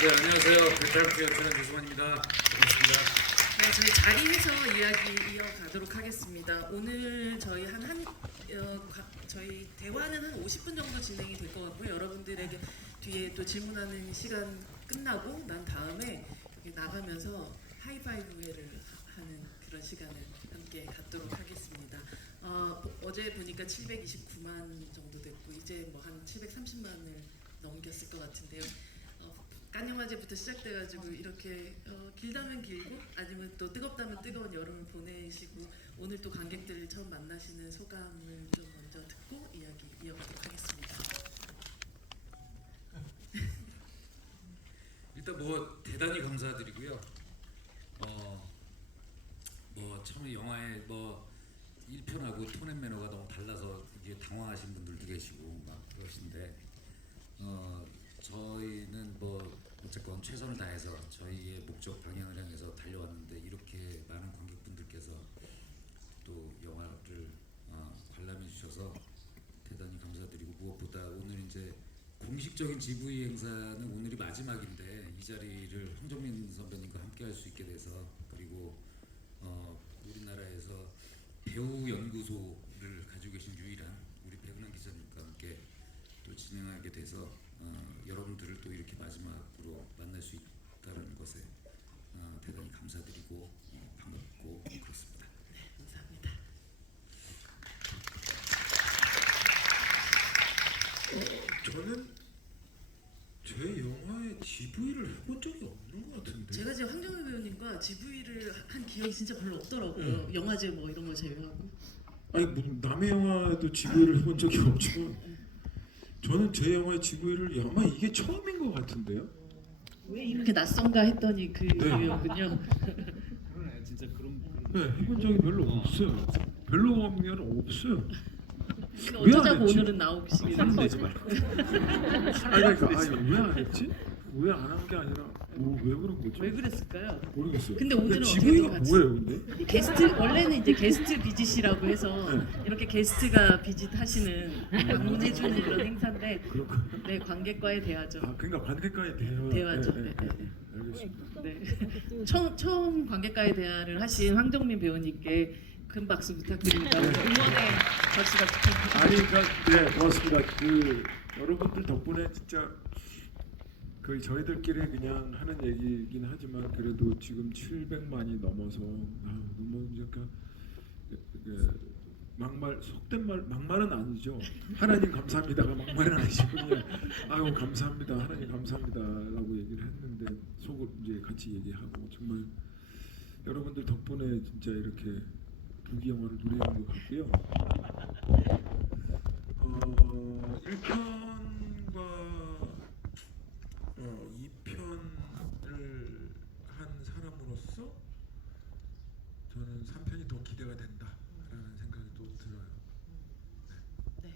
네, 안녕하세요. 배탈트 연출의 조승환입니다. 반갑습니다. 네, 저희 자리에서 이야기 이어가도록 하겠습니다. 오늘 저희 저희 대화는 한 50분 정도 진행이 될 것 같고요. 여러분들에게 뒤에 또 질문하는 시간 끝나고 난 다음에 여기 나가면서 하이파이브회를 하는 그런 시간을 함께 갖도록 하겠습니다. 어제 보니까 729만 정도 됐고 이제 뭐 한 730만을 넘겼을 것 같은데요. 깐영화제부터 시작돼가지고 이렇게 길다면 길고 아니면 또 뜨겁다면 뜨거운 여름을 보내시고 오늘 또 관객들을 처음 만나시는 소감을 좀 먼저 듣고 이야기 이어가도록 하겠습니다. 일단 뭐 대단히 감사드리고요. 뭐 처음에 영화의 뭐 1편하고 톤 앤 매너가 너무 달라서 이게 당황하신 분들도 계시고 막 그러신데 저희는 뭐 어쨌건 최선을 다해서 저희의 목적 방향을 향해서 달려왔는데 이렇게 많은 관객분들께서 또 영화를 관람해 주셔서 대단히 감사드리고 무엇보다 오늘 이제 공식적인 GV 행사는 오늘이 마지막인데 이 자리를 황정민 선배님과 함께 할 수 있게 돼서 그리고 우리나라에서 배우 연구소를 가지고 계신 유일한 우리 백은하 기자님과 함께 또 진행하게 돼서 여러분들을 또 이렇게 마지막으로 만날 수 있다는 것에 대단히 감사드리고 반갑고 그렇습니다. 네, 감사합니다. 저는 제 영화에 GV를 해본 적이 없는 것 같은데. 제가 지금 황정민 배우님과 GV를 한 기억이 진짜 별로 없더라고요. 영화제 뭐 이런 거 제외하고. 아니 무슨 남의 영화도 GV를 해본 적이 없지만 저는 제 영화의 GV를 아마 이게 처음인 것 같은데요. 왜 이렇게 낯선가 했더니 그 이유였군요. 그러네, 진짜 그런. 네, 해본 적이 별로 없어요. 별로 없면 없어요. 근데 왜안 어쩌자고 했지? 오늘은 나오시게 내지 됐어요. 말고. 아니 왜 안 했지? 왜 안 한 게 아니라 왜 그런 거지? 왜 그랬을까요? 모르겠어요. 근데 오늘은 GV가 어떻게 같이- 뭐예요, 근데? 게스트 원래는 이제 게스트 비짓이라고 해서 이렇게 게스트가 비짓 하시는 방문해주는 그런 행사인데 그렇군. 네 관객과의 대화죠. 아, 그러니까 관객과의 대화죠. 네, 네, 네, 네. 알겠습니다. 네. 처음 관객과의 대화를 하신 황정민 배우님께 큰 박수 부탁드립니다. 오늘 응원의 박수가 부탁드립니다. 아니, 그러니까 네, 고맙습니다. 그 여러분들 덕분에 진짜 거의 저희들끼리 그냥 하는 얘기이긴 하지만 그래도 지금 700만이 넘어서 너무 약간 막말 속된 말 막말은 아니죠. 하나님 감사합니다가 막말은 아니시고 그냥 아유 감사합니다 하나님 감사합니다라고 얘기를 했는데 속으로 이제 같이 얘기하고 정말 여러분들 덕분에 진짜 이렇게 부귀 영화를 누리는 것 같고요. 1편과 2편을 한 사람으로서 저는 3편이 더 기대가 된다라는 생각이 또 들어요. 네.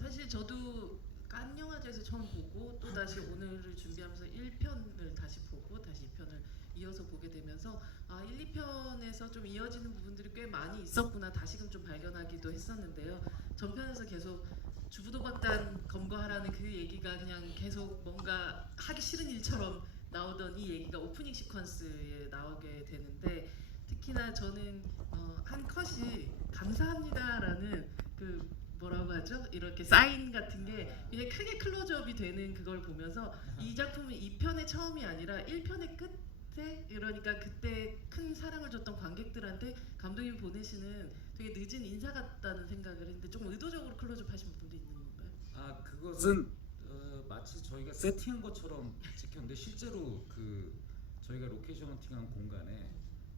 사실 저도 칸 영화제에서 처음 보고 또 다시 오늘을 준비하면서 1편을 다시 보고 다시 2편을 이어서 보게 되면서 1, 2편에서 좀 이어지는 부분들이 꽤 많이 있었구나 다시금 좀 발견하기도 했었는데요. 전편에서 계속 주부도박단 검거하라는 그 얘기가 그냥 계속 뭔가 하기 싫은 일처럼 나오던 이 얘기가 오프닝 시퀀스에 나오게 되는데 특히나 저는 한 컷이 감사합니다라는 그 뭐라고 하죠? 이렇게 사인 같은 게 굉장히 크게 클로즈업이 되는 그걸 보면서 이 작품은 2편의 처음이 아니라 1편의 끝에 그러니까 그때 큰 사랑을 줬던 관객들한테 감독님이 보내시는 되게 늦은 인사 같다는 생각을 했는데 조금 의도적으로 클로즈업 하신 부분도 있는 건가요? 그것은 마치 저희가 세팅한 것처럼 찍혔는데 실제로 그 저희가 로케이션 헌팅한 공간에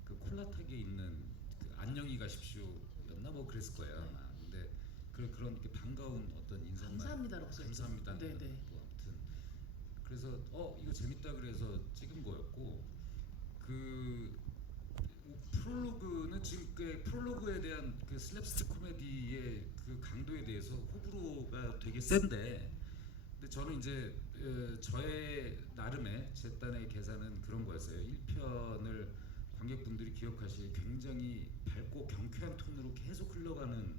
그 콜라텍에 있는 그 안녕히 가십시오였나 뭐 그랬을 거예요. 아마. 근데 그런 게 반가운 어떤 인사말 감사합니다라고 써있어요. 감사합니다. 네네. 뭐 아무튼 그래서 이거 재밌다 그래서 찍은 거였고 그 프롤로그는 지금 그 프롤로그에 대한 그 슬랩스틱 코미디의 그 강도에 대해서 호불호가 되게 센데 근데 저는 이제 저의 나름의 제 딴의 계산은 그런 거였어요. 1편을 관객분들이 기억하실 굉장히 밝고 경쾌한 톤으로 계속 흘러가는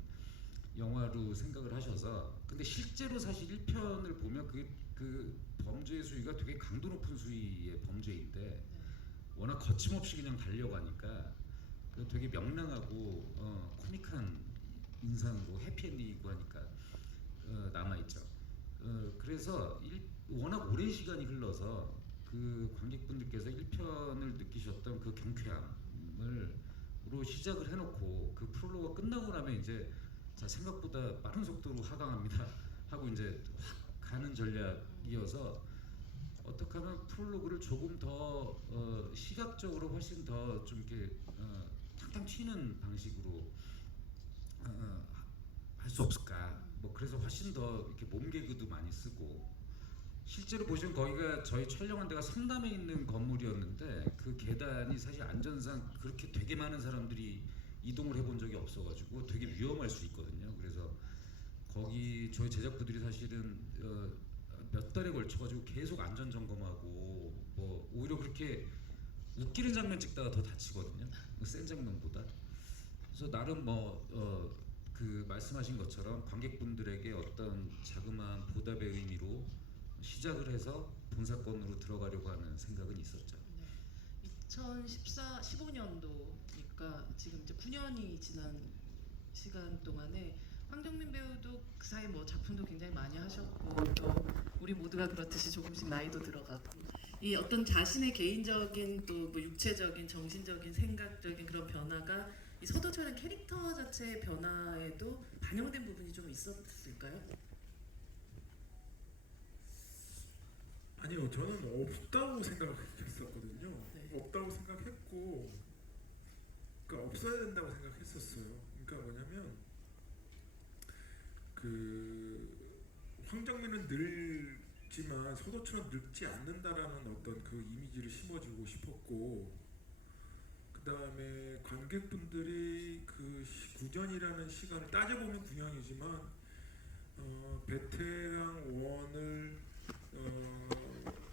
영화로 생각을 하셔서 근데 실제로 사실 1편을 보면 그 범죄의 수위가 범죄가 되게 강도 높은 수위의 범죄인데 워낙 거침없이 그냥 달려가니까 그 되게 명랑하고 코믹한 인상으로 해피엔딩이고 하니까 남아있죠. 그래서 워낙 오랜 시간이 흘러서 그 관객분들께서 1편을 느끼셨던 그 경쾌함으로 시작을 해놓고 그 프롤로그가 끝나고 나면 이제 자 생각보다 빠른 속도로 하강합니다 하고 이제 확 가는 전략이어서 어떻게 하면 프롤로그를 조금 더 시각적으로 훨씬 더 좀 이렇게 탕탕 튀는 방식으로 할 수 없을까? 뭐 그래서 훨씬 더 이렇게 몸개그도 많이 쓰고 실제로 보시면 거기가 저희 촬영한 데가 성남에 있는 건물이었는데 그 계단이 사실 안전상 그렇게 되게 많은 사람들이 이동을 해본 적이 없어가지고 되게 위험할 수 있거든요. 그래서 거기 저희 제작부들이 사실은 몇 달에 걸쳐가지고 계속 안전 점검하고 뭐 오히려 그렇게 웃기는 장면 찍다가 더 다치거든요. 센 장면보다. 그래서 나름 그 말씀하신 것처럼 관객분들에게 어떤 자그마한 보답의 의미로 시작을 해서 본사건으로 들어가려고 하는 생각은 있었죠. 네. 15년도니까 지금 이제 9년이 지난 시간 동안에 황정민 배우도 그 사이 뭐 작품도 굉장히 많이 하셨고 또 우리 모두가 그렇듯이 조금씩 나이도 들어가고 이 어떤 자신의 개인적인 또 뭐 육체적인 정신적인 생각적인 그런 변화가 이 서도철의 캐릭터 자체의 변화에도 반영된 부분이 좀 있었을까요? 아니요, 저는 없다고 생각했었거든요. 네. 없다고 생각했고, 그러니까 없어야 된다고 생각했었어요. 그러니까 뭐냐면 그 황정민은 늙지만 서도처럼 늙지 않는다라는 어떤 그 이미지를 심어주고 싶었고, 그 다음에 관객분들이 그 9년이라는 시간을 따져보면 9년이지만 베테랑 원을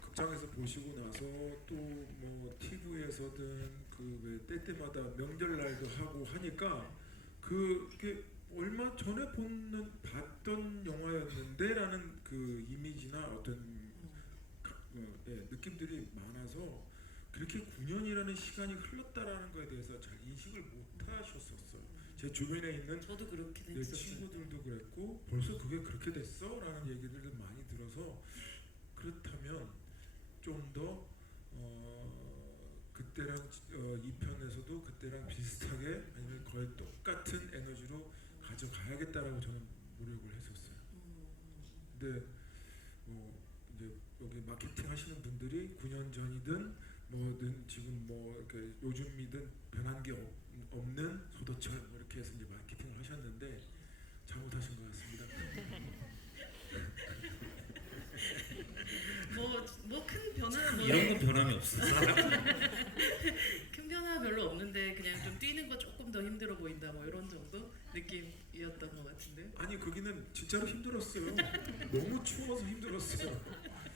극장에서 보시고 나서 또 뭐 TV에서든 그 왜 때때마다 명절날도 하고 하니까 그게 얼마 전에 봤던 영화였는데라는 그 이미지나 어떤 느낌들이 많아서 그렇게 9년이라는 시간이 흘렀다라는 거에 대해서 잘 인식을 못 하셨었어요. 제 주변에 있는 저도 그렇게 내 됐었어요. 친구들도 그랬고 벌써 그게 그렇게 됐어? 라는 얘기들을 많이 들어서 그렇다면 좀 더 그때랑 2편에서도 그때랑 비슷하게 아니면 거의 똑같은 에너지로 가져가야겠다라고 저는 노력을 했었어요. 근데 이제 여기 마케팅 하시는 분들이 9년 전이든 뭐든 지금 뭐 이렇게 요즘이든 변한 게 없는 소도철 뭐 이렇게 해서 이제 마케팅을 하셨는데 잘못하신 것 같습니다. 뭐 큰 변화는 뭐 이런 건 변함이 없어. 큰 변화 별로 없는데 그냥 좀 뛰는 거 조금 더 힘들어 보인다 뭐 이런 정도 느낌이었던 것 같은데. 아니 거기는 진짜로 힘들었어요. 너무 추워서 힘들었어요.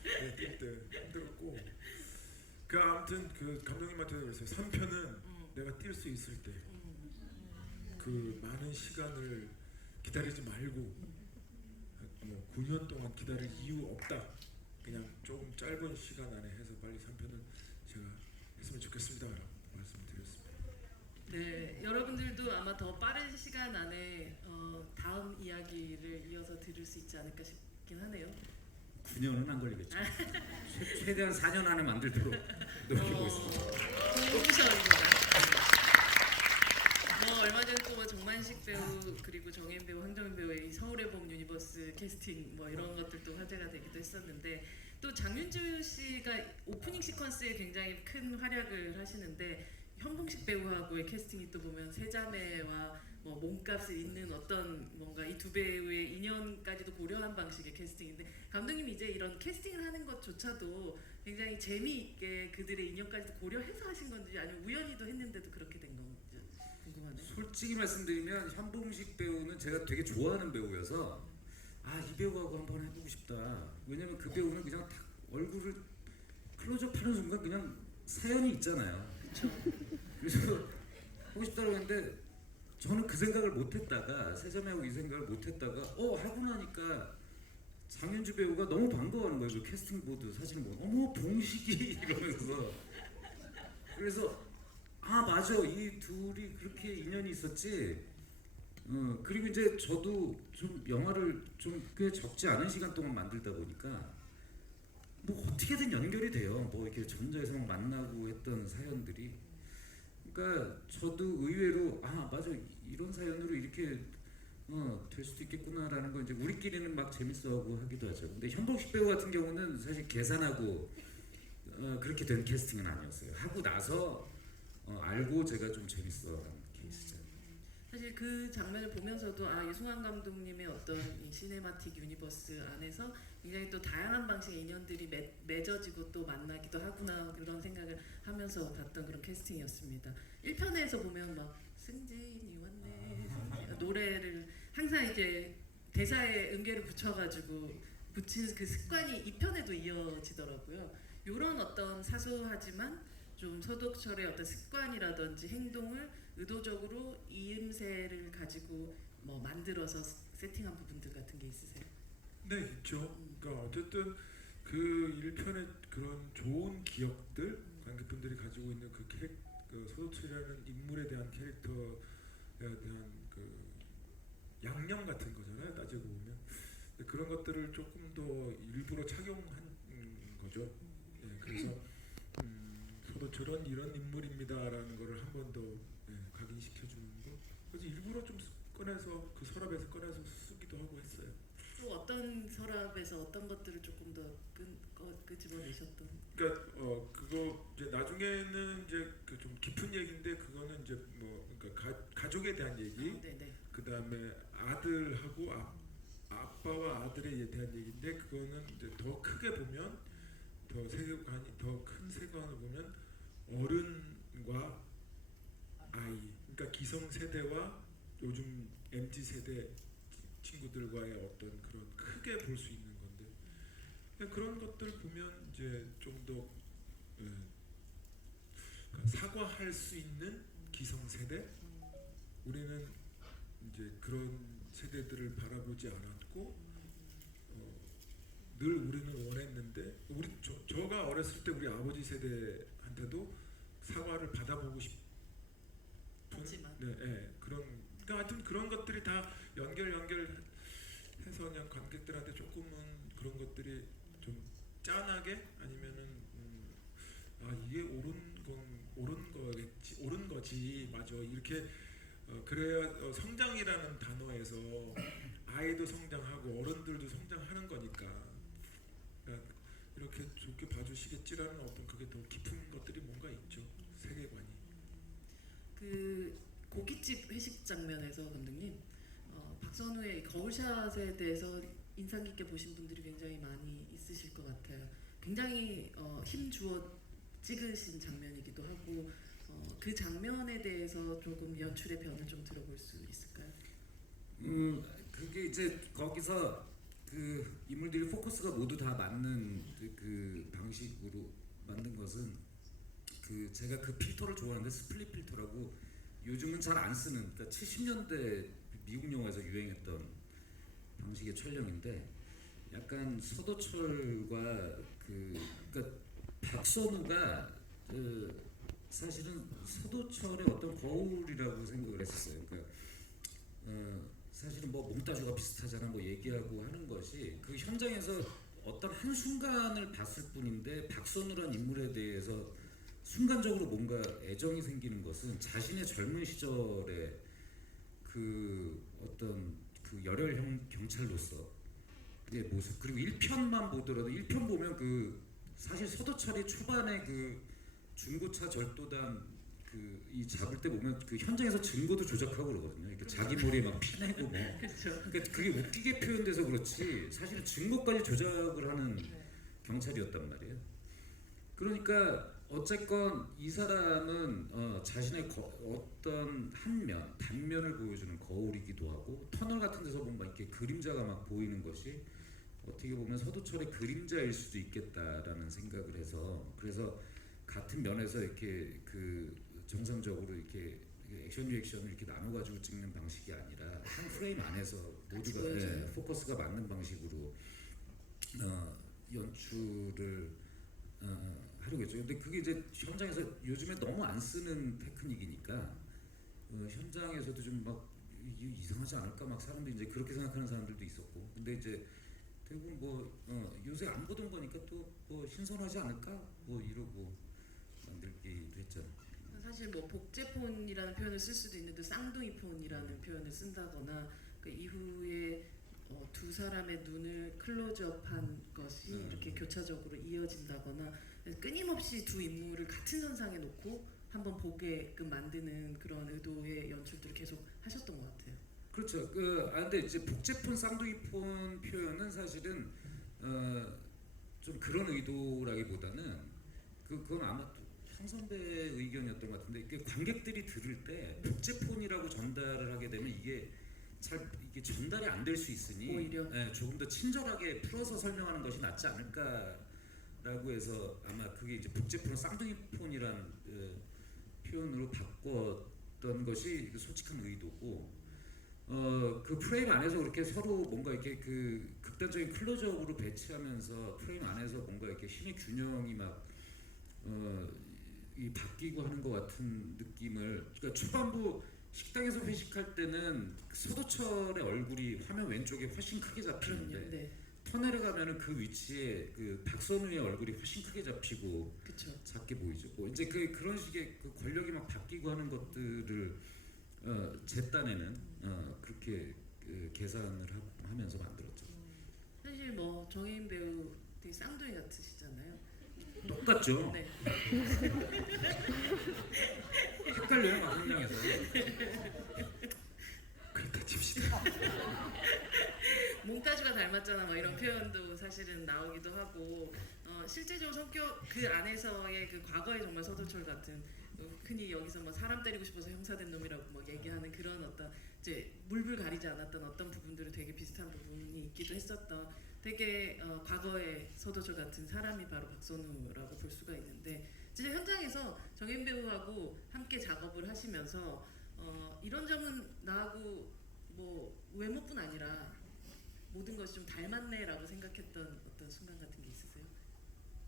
네, 뛸 때 힘들었고. 그 아무튼 그 감독님한테도 그랬어요. 3편은 내가 뛸 수 있을 때 그 많은 시간을 기다리지 말고 뭐 9년 동안 기다릴 이유 없다. 그냥 조금 짧은 시간 안에 해서 빨리 3편을 제가 했으면 좋겠습니다. 라고 말씀드렸습니다. 네, 여러분들도 아마 더 빠른 시간 안에 다음 이야기를 이어서 들을 수 있지 않을까 싶긴 하네요. 9년은 안 걸리겠죠. 최대한 4년 안에 만들도록 노력하고 있습니다. 고무션입니다. 얼마 전에 또 뭐 정만식 배우 그리고 정혜인 배우, 황정민 배우의 이 서울의 봄 유니버스 캐스팅 뭐 이런 것들도 화제가 되기도 했었는데 또 장윤주 씨가 오프닝 시퀀스에 굉장히 큰 활약을 하시는데 현봉식 배우하고의 캐스팅이 또 보면 세자매와 뭐 몸값을 잇는 어떤 뭔가 이 두 배우의 인연까지도 고려한 방식의 캐스팅인데 감독님이 이제 이런 캐스팅을 하는 것조차도 굉장히 재미있게 그들의 인연까지도 고려해서 하신 건지 아니면 우연히도 했는데도 그렇게 된 건지 궁금하네요. 솔직히 말씀드리면 현봉식 배우는 제가 되게 좋아하는 배우여서 이 배우하고 한번 해보고 싶다. 왜냐면 그 배우는 그냥 딱 얼굴을 클로즈업 하는 순간 그냥 사연이 있잖아요. 그렇죠. 그래서 하고 싶다고 했는데 저는 그 생각을 못했다가 세자매하고 이 생각을 못했다가 하고 나니까 상윤주 배우가 너무 반가워하는 거예요. 그 캐스팅 보드 사진을 보고 어머 봉식이 이러면서 그래서 아 맞아 이 둘이 그렇게 인연이 있었지. 그리고 이제 저도 좀 영화를 좀 꽤 적지 않은 시간 동안 만들다 보니까 뭐 어떻게든 연결이 돼요. 뭐 이렇게 전자에서 막 만나고 했던 사연들이. 그러니까 저도 의외로 아 맞아 이런 사연으로 이렇게 될 수도 있겠구나라는 거 이제 우리끼리는 막 재밌어하고 하기도 하죠. 근데 현복식 배우 같은 경우는 사실 계산하고 그렇게 된 캐스팅은 아니었어요. 하고 나서 알고 제가 좀 재밌어하는 케이스죠. 사실 그 장면을 보면서도 아 이승환 감독님의 어떤 이 시네마틱 유니버스 안에서 굉장히 또 다양한 방식의 인연들이 맺어지고 또 만나기도 하구나 그런 생각을 하면서 봤던 그런 캐스팅이었습니다. 1편에서 보면 막 승진이 왔네 승진이, 노래를 항상 이제 대사에 음계를 붙여가지고 붙이는 그 습관이 2편에도 이어지더라고요. 이런 어떤 사소하지만 좀 서도철의 어떤 습관이라든지 행동을 의도적으로 이음새를 가지고 뭐 만들어서 세팅한 부분들 같은 게 있으세요? 네, 있죠. 그러니까 어쨌든 그 1편의 그런 좋은 기억들 관객분들이 가지고 있는 그 서도철이라는 인물에 대한 캐릭터에 대한 그 양념 같은 거잖아요. 따지고 보면 근데 그런 것들을 조금 더 일부러 착용한 거죠. 예, 그래서 서도철은 이런 인물입니다라는 거를 한 번 더 각인시켜 주는 거. 그래서 일부러 좀 꺼내서 그 서랍에서 꺼내서 쓰기도 하고 했어요. 또 어떤 서랍에서 어떤 것들을 조금 더 끄집어내셨던? 그러니까 그거 이제 나중에는 이제 그 좀 깊은 얘기인데 그거는 이제 뭐 그러니까 가족에 대한 얘기. 네네. 그 다음에 아들하고 아빠와 아들에 대한 얘기인데 그거는 이제 더 크게 보면 더 세계관이 더 큰 세계관을 보면 어른과 아이, 그러니까 기성 세대와 요즘 MZ 세대 친구들과의 어떤 그런 크게 볼 수 있는 건데 그런 것들 보면 이제 좀 더 사과할 수 있는 기성 세대 우리는 이제 그런 세대들을 바라보지 않았고 늘 우리는 원했는데 저가 어렸을 때 우리 아버지 세대한테도 사과를 받아보고 싶은 하지만 그런 그러니까 하여튼 그런 것들이 다 연결해서 그냥 관객들한테 조금은 그런 것들이 좀 짠하게 아니면은 이게 옳은 거지 맞아 이렇게 그래야 성장이라는 단어에서 아이도 성장하고 어른들도 성장하는 거니까 그러니까 이렇게 좋게 봐주시겠지라는 어떤 그게 더 깊은 것들이 뭔가 있죠 세계관이. 그 고깃집 회식 장면에서 감독님 박선우의 거울샷에 대해서 인상 깊게 보신 분들이 굉장히 많이 있으실 것 같아요. 굉장히 힘 주어 찍으신 장면이기도 하고 그 장면에 대해서 조금 연출의 변을 좀 들어볼 수 있을까요? 그게 이제 거기서 그 인물들이 포커스가 모두 다 맞는 그 방식으로 만든 것은 그 제가 그 필터를 좋아하는데 스플릿 필터라고 요즘은 잘 안 쓰는 그러니까 70년대 미국 영화에서 유행했던 방식의 촬영인데 약간 서도철과 그러니까 박선우가 사실은 서도철의 어떤 거울이라고 생각을 했었어요. 그러니까 사실은 뭐 몽따주가 비슷하잖아 뭐 얘기하고 하는 것이 그 현장에서 어떤 한 순간을 봤을 뿐인데 박선우란 인물에 대해서 순간적으로 뭔가 애정이 생기는 것은 자신의 젊은 시절의 그 어떤 그 열혈 경찰로서의 모습 그리고 1편만 보더라도 1편 보면 그 사실 서도철이 초반에 그 중고차 절도단 이 잡을 때 보면 그 현장에서 증거도 조작하고 그러거든요. 이렇게 자기 머리에 막 피내고 뭐. 그렇죠. 그러니까 그게 웃기게 표현돼서 그렇지 사실은 증거까지 조작을 하는 경찰이었단 말이에요. 그러니까 어쨌건 이 사람은 자신의 어떤 한 단면을 보여주는 거울이기도 하고 터널 같은 데서 보면 막 이렇게 그림자가 막 보이는 것이 어떻게 보면 서도철의 그림자일 수도 있겠다라는 생각을 해서 그래서 같은 면에서 이렇게 그 정상적으로 이렇게 액션 리액션을 이렇게 나눠가지고 찍는 방식이 아니라 한 프레임 안에서 모두가 포커스가 맞는 방식으로 연출을 하려겠죠. 근데 그게 이제 현장에서 요즘에 너무 안 쓰는 테크닉이니까 현장에서도 좀 막 이상하지 않을까 막 사람들이 이제 그렇게 생각하는 사람들도 있었고, 근데 이제 대부분 요새 안 보던 거니까 또 뭐 신선하지 않을까 뭐 이러고 만들기도 했죠. 사실 뭐 복제폰이라는 표현을 쓸 수도 있는데 쌍둥이폰이라는 표현을 쓴다거나 그 이후에 두 사람의 눈을 클로즈업한 것이 이렇게 교차적으로 이어진다거나 끊임없이 두 인물을 같은 선상에 놓고 한번 보게끔 만드는 그런 의도의 연출들을 계속 하셨던 것 같아요. 그렇죠. 근데 이제 복제폰 쌍둥이폰 표현은 사실은 좀 그런 의도라기보다는 그건 아마 한 선배의 의견이었던 것 같은데, 이게 관객들이 들을 때 복제폰이라고 전달을 하게 되면 이게 전달이 안 될 수 있으니 오히려 조금 더 친절하게 풀어서 설명하는 것이 낫지 않을까라고 해서 아마 그게 이제 복제폰을 쌍둥이폰이란 표현으로 바꿨던 것이 솔직한 의도고, 그 프레임 안에서 그렇게 서로 뭔가 이렇게 그 극단적인 클로즈업으로 배치하면서 프레임 안에서 뭔가 이렇게 힘의 균형이 이 바뀌고 하는 것 같은 느낌을, 그러니까 초반부 식당에서 회식할 때는 서도철의 얼굴이 화면 왼쪽에 훨씬 크게 잡히는데 네, 터널에 가면은 그 위치에 그 박선우의 얼굴이 훨씬 크게 잡히고 그렇죠. 작게 보이죠. 뭐 이제 그런 식의 그 권력이 막 바뀌고 하는 것들을 제 딴에는 그렇게 계산을 하면서 만들었죠. 사실 뭐 정혜인 배우 되게 쌍둥이 같으시잖아요. 똑같죠. 네. 헷갈려요, 막 현장에서. 그렇다 칩시다. 몽타주가 닮았잖아 뭐 이런 표현도 사실은 나오기도 하고, 실제적으로 성격 그 안에서의 그 과거의 정말 서도철 같은, 흔히 여기서 뭐 사람 때리고 싶어서 형사된 놈이라고 막 얘기하는 그런 어떤 이제 물불 가리지 않았던 어떤 부분들을 되게 비슷한 부분이 있기도 했었던, 되게 과거의 서도철 같은 사람이 바로 박선우라고 볼 수가 있는데, 진짜 현장에서 정인 배우하고 함께 작업을 하시면서 이런 점은 나하고 뭐 외모뿐 아니라 모든 것이 좀 닮았네라고 생각했던 어떤 순간 같은 게 있으세요?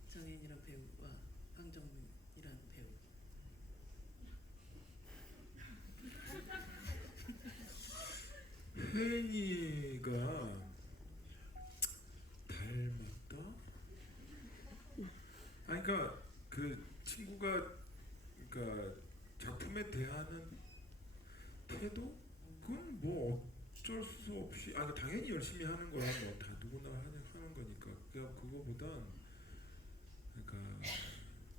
정혜인이란 배우와 황정민이란 배우. 혜인이가 닮았다? 아니 그러니까 그 친구가 그러니까 작품에 대하는 태도? 그건 뭐 어쩔 수 없이 당연히 열심히 하는 거야. 뭐 다 누구나 하는 거니까. 그거보단 그러니까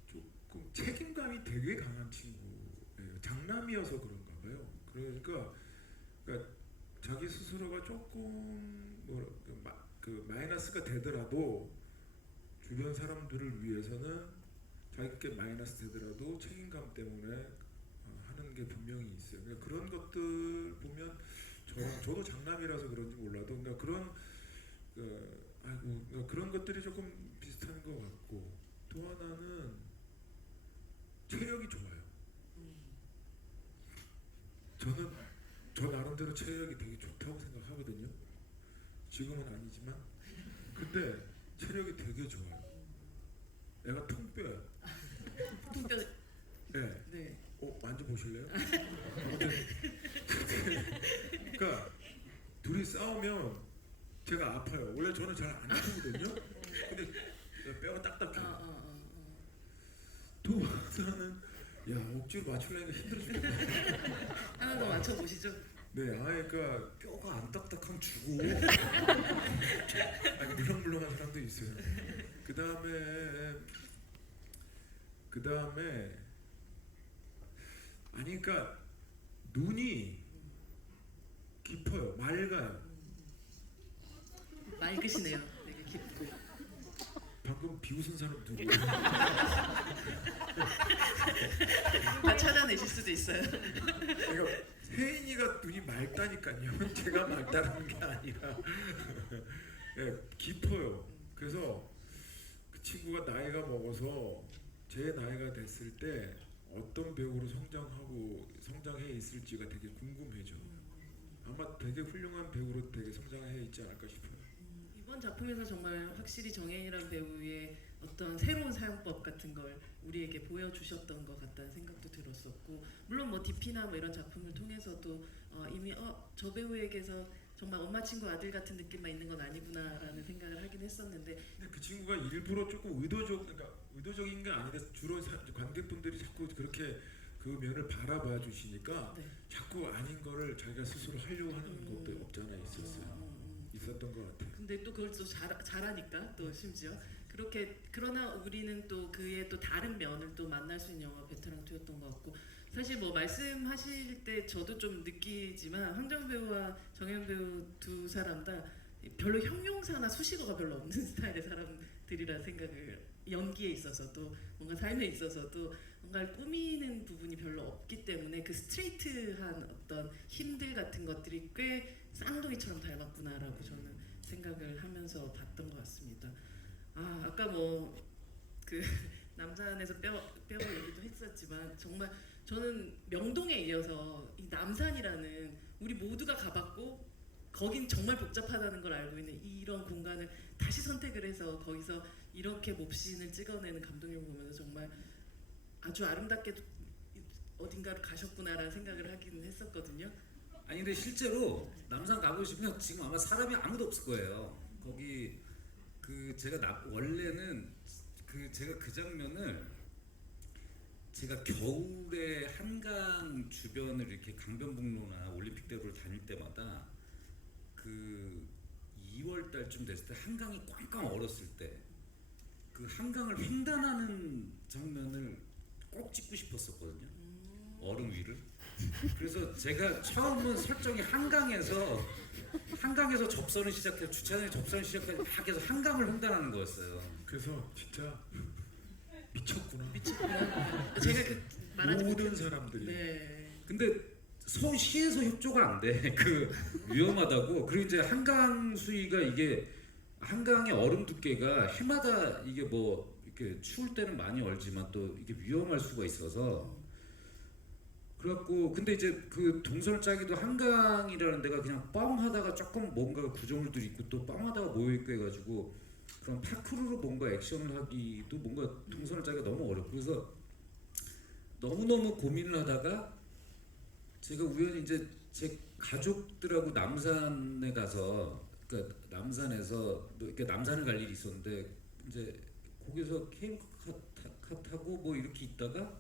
조금 책임감이 되게 강한 친구예요. 장남이어서 그런가 봐요. 그러니까 자기 스스로가 조금 그 마이너스가 되더라도 주변 사람들을 위해서는 자기께 마이너스 되더라도 책임감 때문에 하는 게 분명히 있어요. 그러니까 그런 것들 보면 저도 장남이라서 그런지 몰라도 그러니까 그러니까 그런 것들이 조금 비슷한 것 같고, 또 하나는 체력이 좋아요. 저는 저 나름대로 체력이 되게 좋다고 생각하거든요. 지금은 아니지만, 근데 체력이 되게 좋아요. 애가 통뼈야. 통뼈. 네. 네. 만져보실래요? 그러니까 둘이 싸우면 제가 아파요. 원래 저는 잘 안 아프거든요. 근데 뼈가 딱딱해요. 또 하나는 억지로 맞추려니까 힘들어 죽겠다. 하나 더 맞춰보시죠. 네, 그러니까 뼈가 안 딱딱하면 죽어. 물렁물렁한 사람도 있어요. 그 다음에 그러니까 눈이 깊어요. 맑아요. 맑으시네요. 되게 깊고. 방금 비웃은 사람 누구예요? 다 찾아내실 수도 있어요. 그러니까 혜인이가 눈이 맑다니까요. 제가 맑다는 게 아니라 깊어요. 그래서 그 친구가 나이가 먹어서 제 나이가 됐을 때 어떤 배우로 성장해 있을지가 되게 궁금해져. 아마 되게 훌륭한 배우로 되게 성장해 있지 않을까 싶어요. 이번 작품에서 정말 확실히 정혜인이라는 배우의 어떤 새로운 사용법 같은 걸 우리에게 보여주셨던 것 같다는 생각도 들었었고, 물론 뭐 DP나 뭐 이런 작품을 통해서도 이미 저 배우에게서 정말 엄마 친구 아들 같은 느낌만 있는 건 아니구나라는 생각을 하긴 했었는데, 근데 그 친구가 일부러 조금 그러니까 의도적인 게 아니라 주로 관객분들이 자꾸 그렇게 그 면을 바라봐 주시니까 네. 자꾸 아닌 거를 자기가 스스로 하려고 하는 것도 없지 않아 있었어요. 있었던 것 같아요. 근데 또 그걸 또 잘하니까 또 심지어 그렇게, 그러나 우리는 또 그의 또 다른 면을 또 만날 수 있는 영화가 베테랑 2였던 것 같고, 사실 뭐 말씀하실 때 저도 좀 느끼지만 황정 배우와 정현 배우 두 사람 다 별로 형용사나 수식어가 별로 없는 스타일의 사람들이라 생각을, 연기에 있어서도 뭔가 삶에 있어서도 뭔가를 꾸미는 부분이 별로 없기 때문에 그 스트레이트한 어떤 힘들 같은 것들이 꽤 쌍둥이처럼 닮았구나라고 저는 생각을 하면서 봤던 것 같습니다. 아까 뭐 그 남산에서 뼈 얘기도 했었지만, 정말 저는 명동에 이어서 이 남산이라는, 우리 모두가 가봤고 거긴 정말 복잡하다는 걸 알고 있는 이런 공간을 다시 선택을 해서 거기서 이렇게 몹신을 찍어내는 감독님을 보면서 정말 아주 아름답게 어딘가로 가셨구나라는 생각을 하기는 했었거든요. 아니 근데 실제로 남산 가보시면 지금 아마 사람이 아무도 없을 거예요. 거기 그 제가 원래는 제가 그 장면을 제가 겨울에 한강 주변을 이렇게 강변북로나 올림픽대로를 다닐 때마다 그 2월 달쯤 됐을 때 한강이 꽝꽝 얼었을 때 그 한강을 횡단하는 장면을 꼭 찍고 싶었었거든요. 얼음 위를. 그래서 제가 처음은 설정이 한강에서 접선을 시작해서 주차장에 접선을 시작해서 막 해서 한강을 횡단하는 거였어요. 그래서 진짜 미쳤구나. 제가 그 말하지 모든 사람들이. 네. 근데 서울시에서 협조가 안 돼. 그 위험하다고. 그리고 이제 한강 수위가 이게 한강의 얼음 두께가 해마다 이게 뭐 이렇게 추울 때는 많이 얼지만 또 이게 위험할 수가 있어서, 그래갖고 근데 이제 그 동선을 짜기도 한강이라는 데가 그냥 뻥하다가 조금 뭔가 구조물들이 있고 또 뻥하다가 모여있고 해가지고 그런 파크루로 뭔가 액션을 하기도 뭔가 동선을 짜기가 너무 어렵고, 그래서 너무너무 고민을 하다가 제가 우연히 이제 제 가족들하고 남산에 가서, 그러니까 남산에서 뭐 이렇게 남산을 갈 일이 있었는데 이제 거기서 케이블카 타고 뭐 이렇게 있다가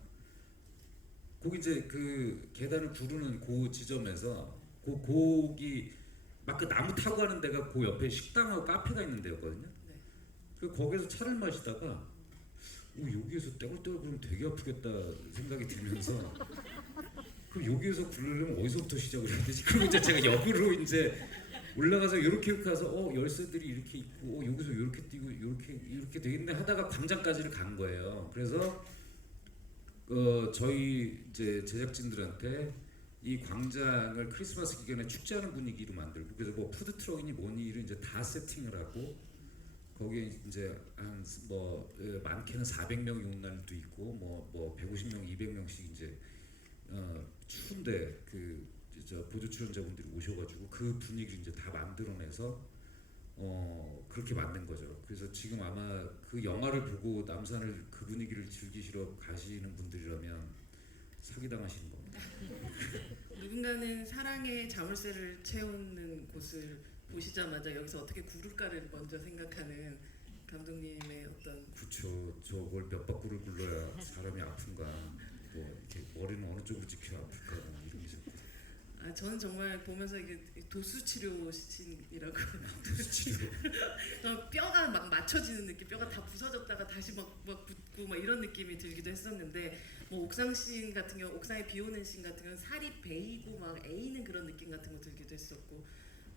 거기 이제 그 계단을 구르는 그 지점에서 거기 막 그 나무 타고 가는 데가 그 옆에 식당하고 카페가 있는 데였거든요. 네. 그 거기서 차를 마시다가 여기에서 떼굴떼굴 그러면 되게 아프겠다 생각이 들면서 그럼 여기에서 굴르려면 어디서부터 시작을 해야 되지? 그리고 이제 제가 역으로 이제 올라가서 이렇게 가서 열쇠들이 이렇게 있고 여기서 이렇게 뛰고 이렇게 되겠네 하다가 광장까지를 간 거예요. 그래서 저희 이제 제작진들한테 이 광장을 크리스마스 기간에 축제하는 분위기로 만들고, 그래서 뭐 푸드 트럭이니 뭐니를 이제 다 세팅을 하고 거기에 이제 한 뭐 많게는 400명이 온 날도 있고 뭐 150명, 200명씩 이제 추운데 저 보조 출연자분들이 오셔가지고 그 분위기를 이제 다 만들어내서 그렇게 만든 거죠. 그래서 지금 아마 그 영화를 보고 남산을 그 분위기를 즐기시러 가시는 분들이라면 사기당하시는 겁니다. 누군가는 사랑의 자물쇠를 채우는 곳을 보시자마자 여기서 어떻게 구를까를 먼저 생각하는 감독님의 어떤, 그쵸. 저걸 몇 바퀴를 굴러야 사람이 아픈가, 뭐 이렇게 머리는 어느 쪽으로 찍혀야 아플까 이런 게 자꾸. 저는 정말 보면서 이게 도수 치료 신이라고 치료. 뼈가 막 맞춰지는 느낌, 뼈가 다 부서졌다가 다시 막 붙고 막 이런 느낌이 들기도 했었는데, 뭐 옥상 씬 같은 경우, 옥상에 비 오는 씬 같은 경우는 살이 베이고 막 에이는 그런 느낌 같은 거 들기도 했었고,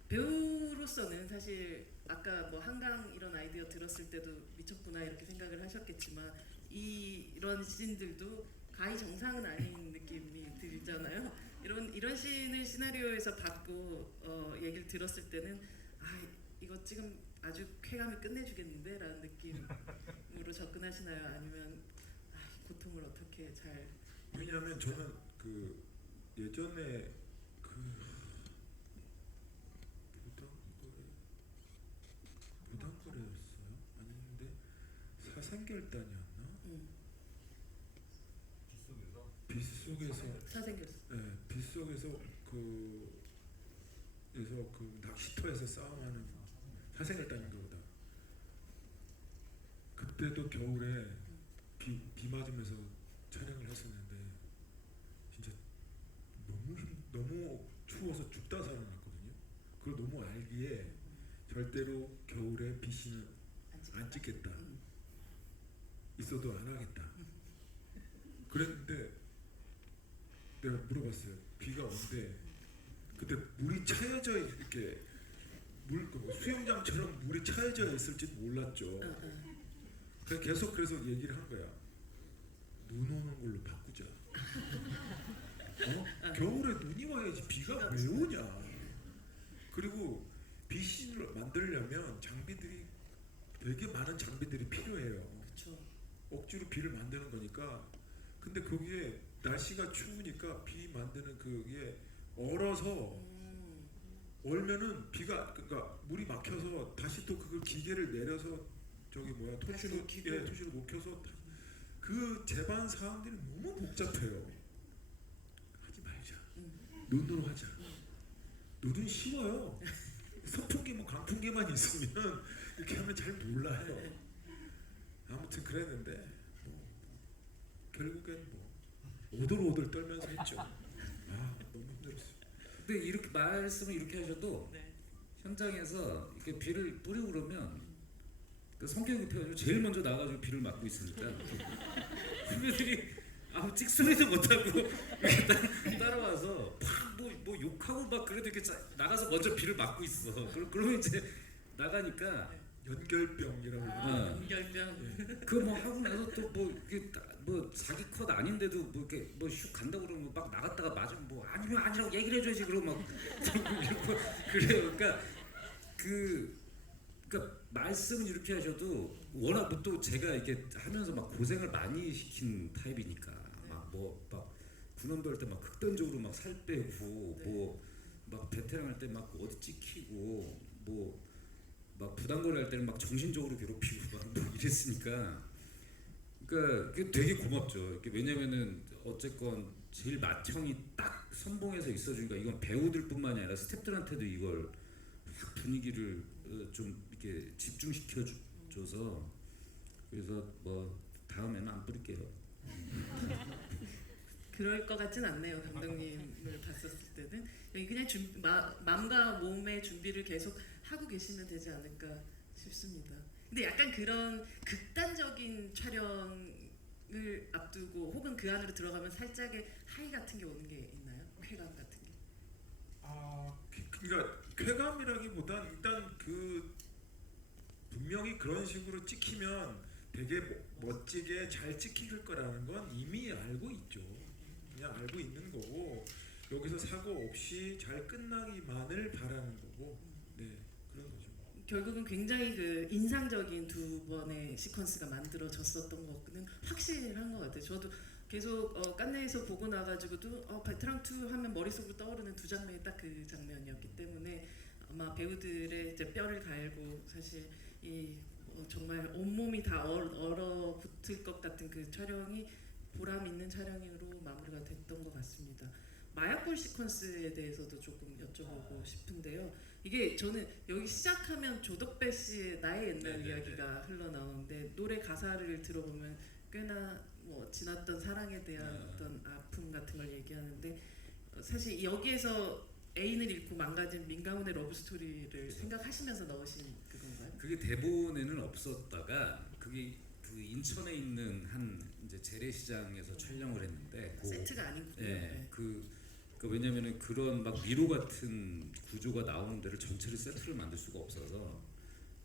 배우로서는 사실 아까 뭐 한강 이런 아이디어 들었을 때도 미쳤구나 이렇게 생각을 하셨겠지만, 이런 씬들도 가히 정상은 아닌 느낌이 들잖아요. 이런 씬을 시나리오에서 받고 얘기를 들었을 때는 이거 지금 아주 쾌감이 끝내주겠는데 라는 느낌으로 접근하시나요? 아니면 고통을 어떻게 잘... 왜냐하면 저는 그 예전에 그랬어요? 아닌데 사생결단이었나? 빗속에서 사생결. 네, 빗속에서 그 낚시터에서 싸움하는 사생결단인가 보다. 그때도 겨울에 비 맞으면서 촬영을 했었는데 진짜 너무 추워서 죽다 살아났거든요. 그걸 너무 알기에 절대로 겨울에 비씨는 안 찍겠다. 있어도 안 하겠다. 그랬는데 내가 물어봤어요. 비가 온대. 그때 물이 차여져 이렇게 수영장처럼 물이 차여져 있을지 몰랐죠. 그래서 얘기를 한 거야. 눈 오는 걸로 바꾸자. 겨울에 눈이 와야지 비가 왜 오냐. 그리고 비신을 만들려면 되게 많은 장비들이 필요해요. 그렇죠. 억지로 비를 만드는 거니까. 근데 거기에 날씨가 추우니까 비 만드는 그게 얼어서 얼면은 그러니까 물이 막혀서 다시 또 그걸 기계를 내려서 토시로 녹여서 그 제반 사항들이 너무 복잡해요. 하지 말자. 눈으로 하자. 눈은 쉬워요. 선풍기 강풍기만 있으면 이렇게 하면 잘 몰라요. 아무튼 그랬는데 결국엔 오돌오돌 떨면서 했죠. 너무 힘들었어요. 근데 이렇게 말씀을 이렇게 하셔도 네. 현장에서 이렇게 비를 뿌리고 그러면 그 성격이 급해가지고 제일 먼저 나가지고 비를 맞고 있으니까 후배들이 찍소리도 못하고 이렇게 따라와서 뭐 욕하고 막 그래도 이렇게 나가서 먼저 비를 맞고 있어. 그러면 이제 나가니까 연결병이라고 연결병. 그거 뭐 하고 나서 또 뭐 자기 컷 아닌데도 이렇게 슉 간다고 그러면 막 나갔다가 맞으면 아니면 아니라고 얘기를 해줘야지. 그러고 막 이러고 그래요. 그러니까 말씀은 이렇게 하셔도 워낙 또 제가 이렇게 하면서 막 고생을 많이 시킨 타입이니까 막 군원도 할 때 막 극단적으로 막 살 빼고 막 베테랑 할 때 막 어디 찍히고 막 부당거래 할 때는 막 정신적으로 괴롭히고 막 이랬으니까 그러니까 그게 되게 고맙죠. 왜냐면은 어쨌건 제일 맏형이 딱 선봉에서 있어주니까 이건 배우들뿐만이 아니라 스태프들한테도 이걸 확 분위기를 좀 이렇게 집중시켜줘서 그래서 다음에는 안 뿌릴게요. 그럴 것 같진 않네요. 감독님을 봤었을 때는 여기 그냥 마음과 몸의 준비를 계속 하고 계시면 되지 않을까 싶습니다. 근데 약간 그런 극단적인 촬영을 앞두고 혹은 그 안으로 들어가면 살짝의 하이 같은 게 오는 게 있나요? 쾌감 같은 게? 그러니까 쾌감이라기보단 일단 분명히 그런 식으로 찍히면 되게 멋지게 잘 찍힐 거라는 건 이미 알고 있죠. 그냥 알고 있는 거고 여기서 사고 없이 잘 끝나기만을 바라는 거고 그런 거죠. 결국은 굉장히 인상적인 두 번의 시퀀스가 만들어졌었던 거는 확실한 것 같아요. 저도 계속 깐네에서 보고 나가지고도 베테랑 2 하면 머릿속으로 떠오르는 두 장면이 딱 그 장면이었기 때문에 아마 배우들의 이제 뼈를 갈고 사실 정말 온몸이 다 얼어붙을 것 같은 그 촬영이 보람 있는 촬영으로 마무리가 됐던 것 같습니다. 마약볼 시퀀스에 대해서도 조금 여쭤보고 싶은데요. 이게 저는 여기 시작하면 조덕배 씨의 나의 옛날 이야기가 흘러나오는데 노래 가사를 들어보면 꽤나 지났던 사랑에 대한 어떤 아픔 같은 걸 얘기하는데 사실 여기에서 애인을 잃고 망가진 민가훈의 러브 스토리를 생각하시면서 넣으신 그건가요? 그게 대본에는 없었다가 그게 그 인천에 있는 한 이제 재래시장에서 촬영을 했는데 세트가 아니군요. 왜냐면은 그런 막 미로 같은 구조가 나오는 데를 전체를 세트를 만들 수가 없어서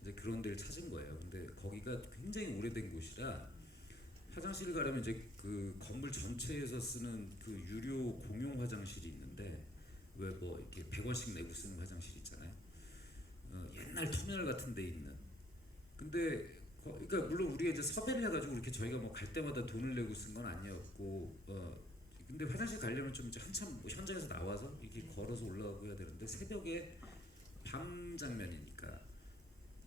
이제 그런 데를 찾은 거예요. 근데 거기가 굉장히 오래된 곳이라 화장실을 가려면 이제 그 건물 전체에서 쓰는 그 유료 공용 화장실이 있는데 왜 이렇게 100원씩 내고 쓰는 화장실 있잖아요. 옛날 터미널 같은 데 있는. 근데 그러니까 물론 우리가 이제 섭외를 해가지고 이렇게 저희가 갈 때마다 돈을 내고 쓴 건 아니었고 근데 화장실 가려면 좀 이제 한참 현장에서 나와서 이렇게 걸어서 올라가고 해야 되는데 새벽에 밤 장면이니까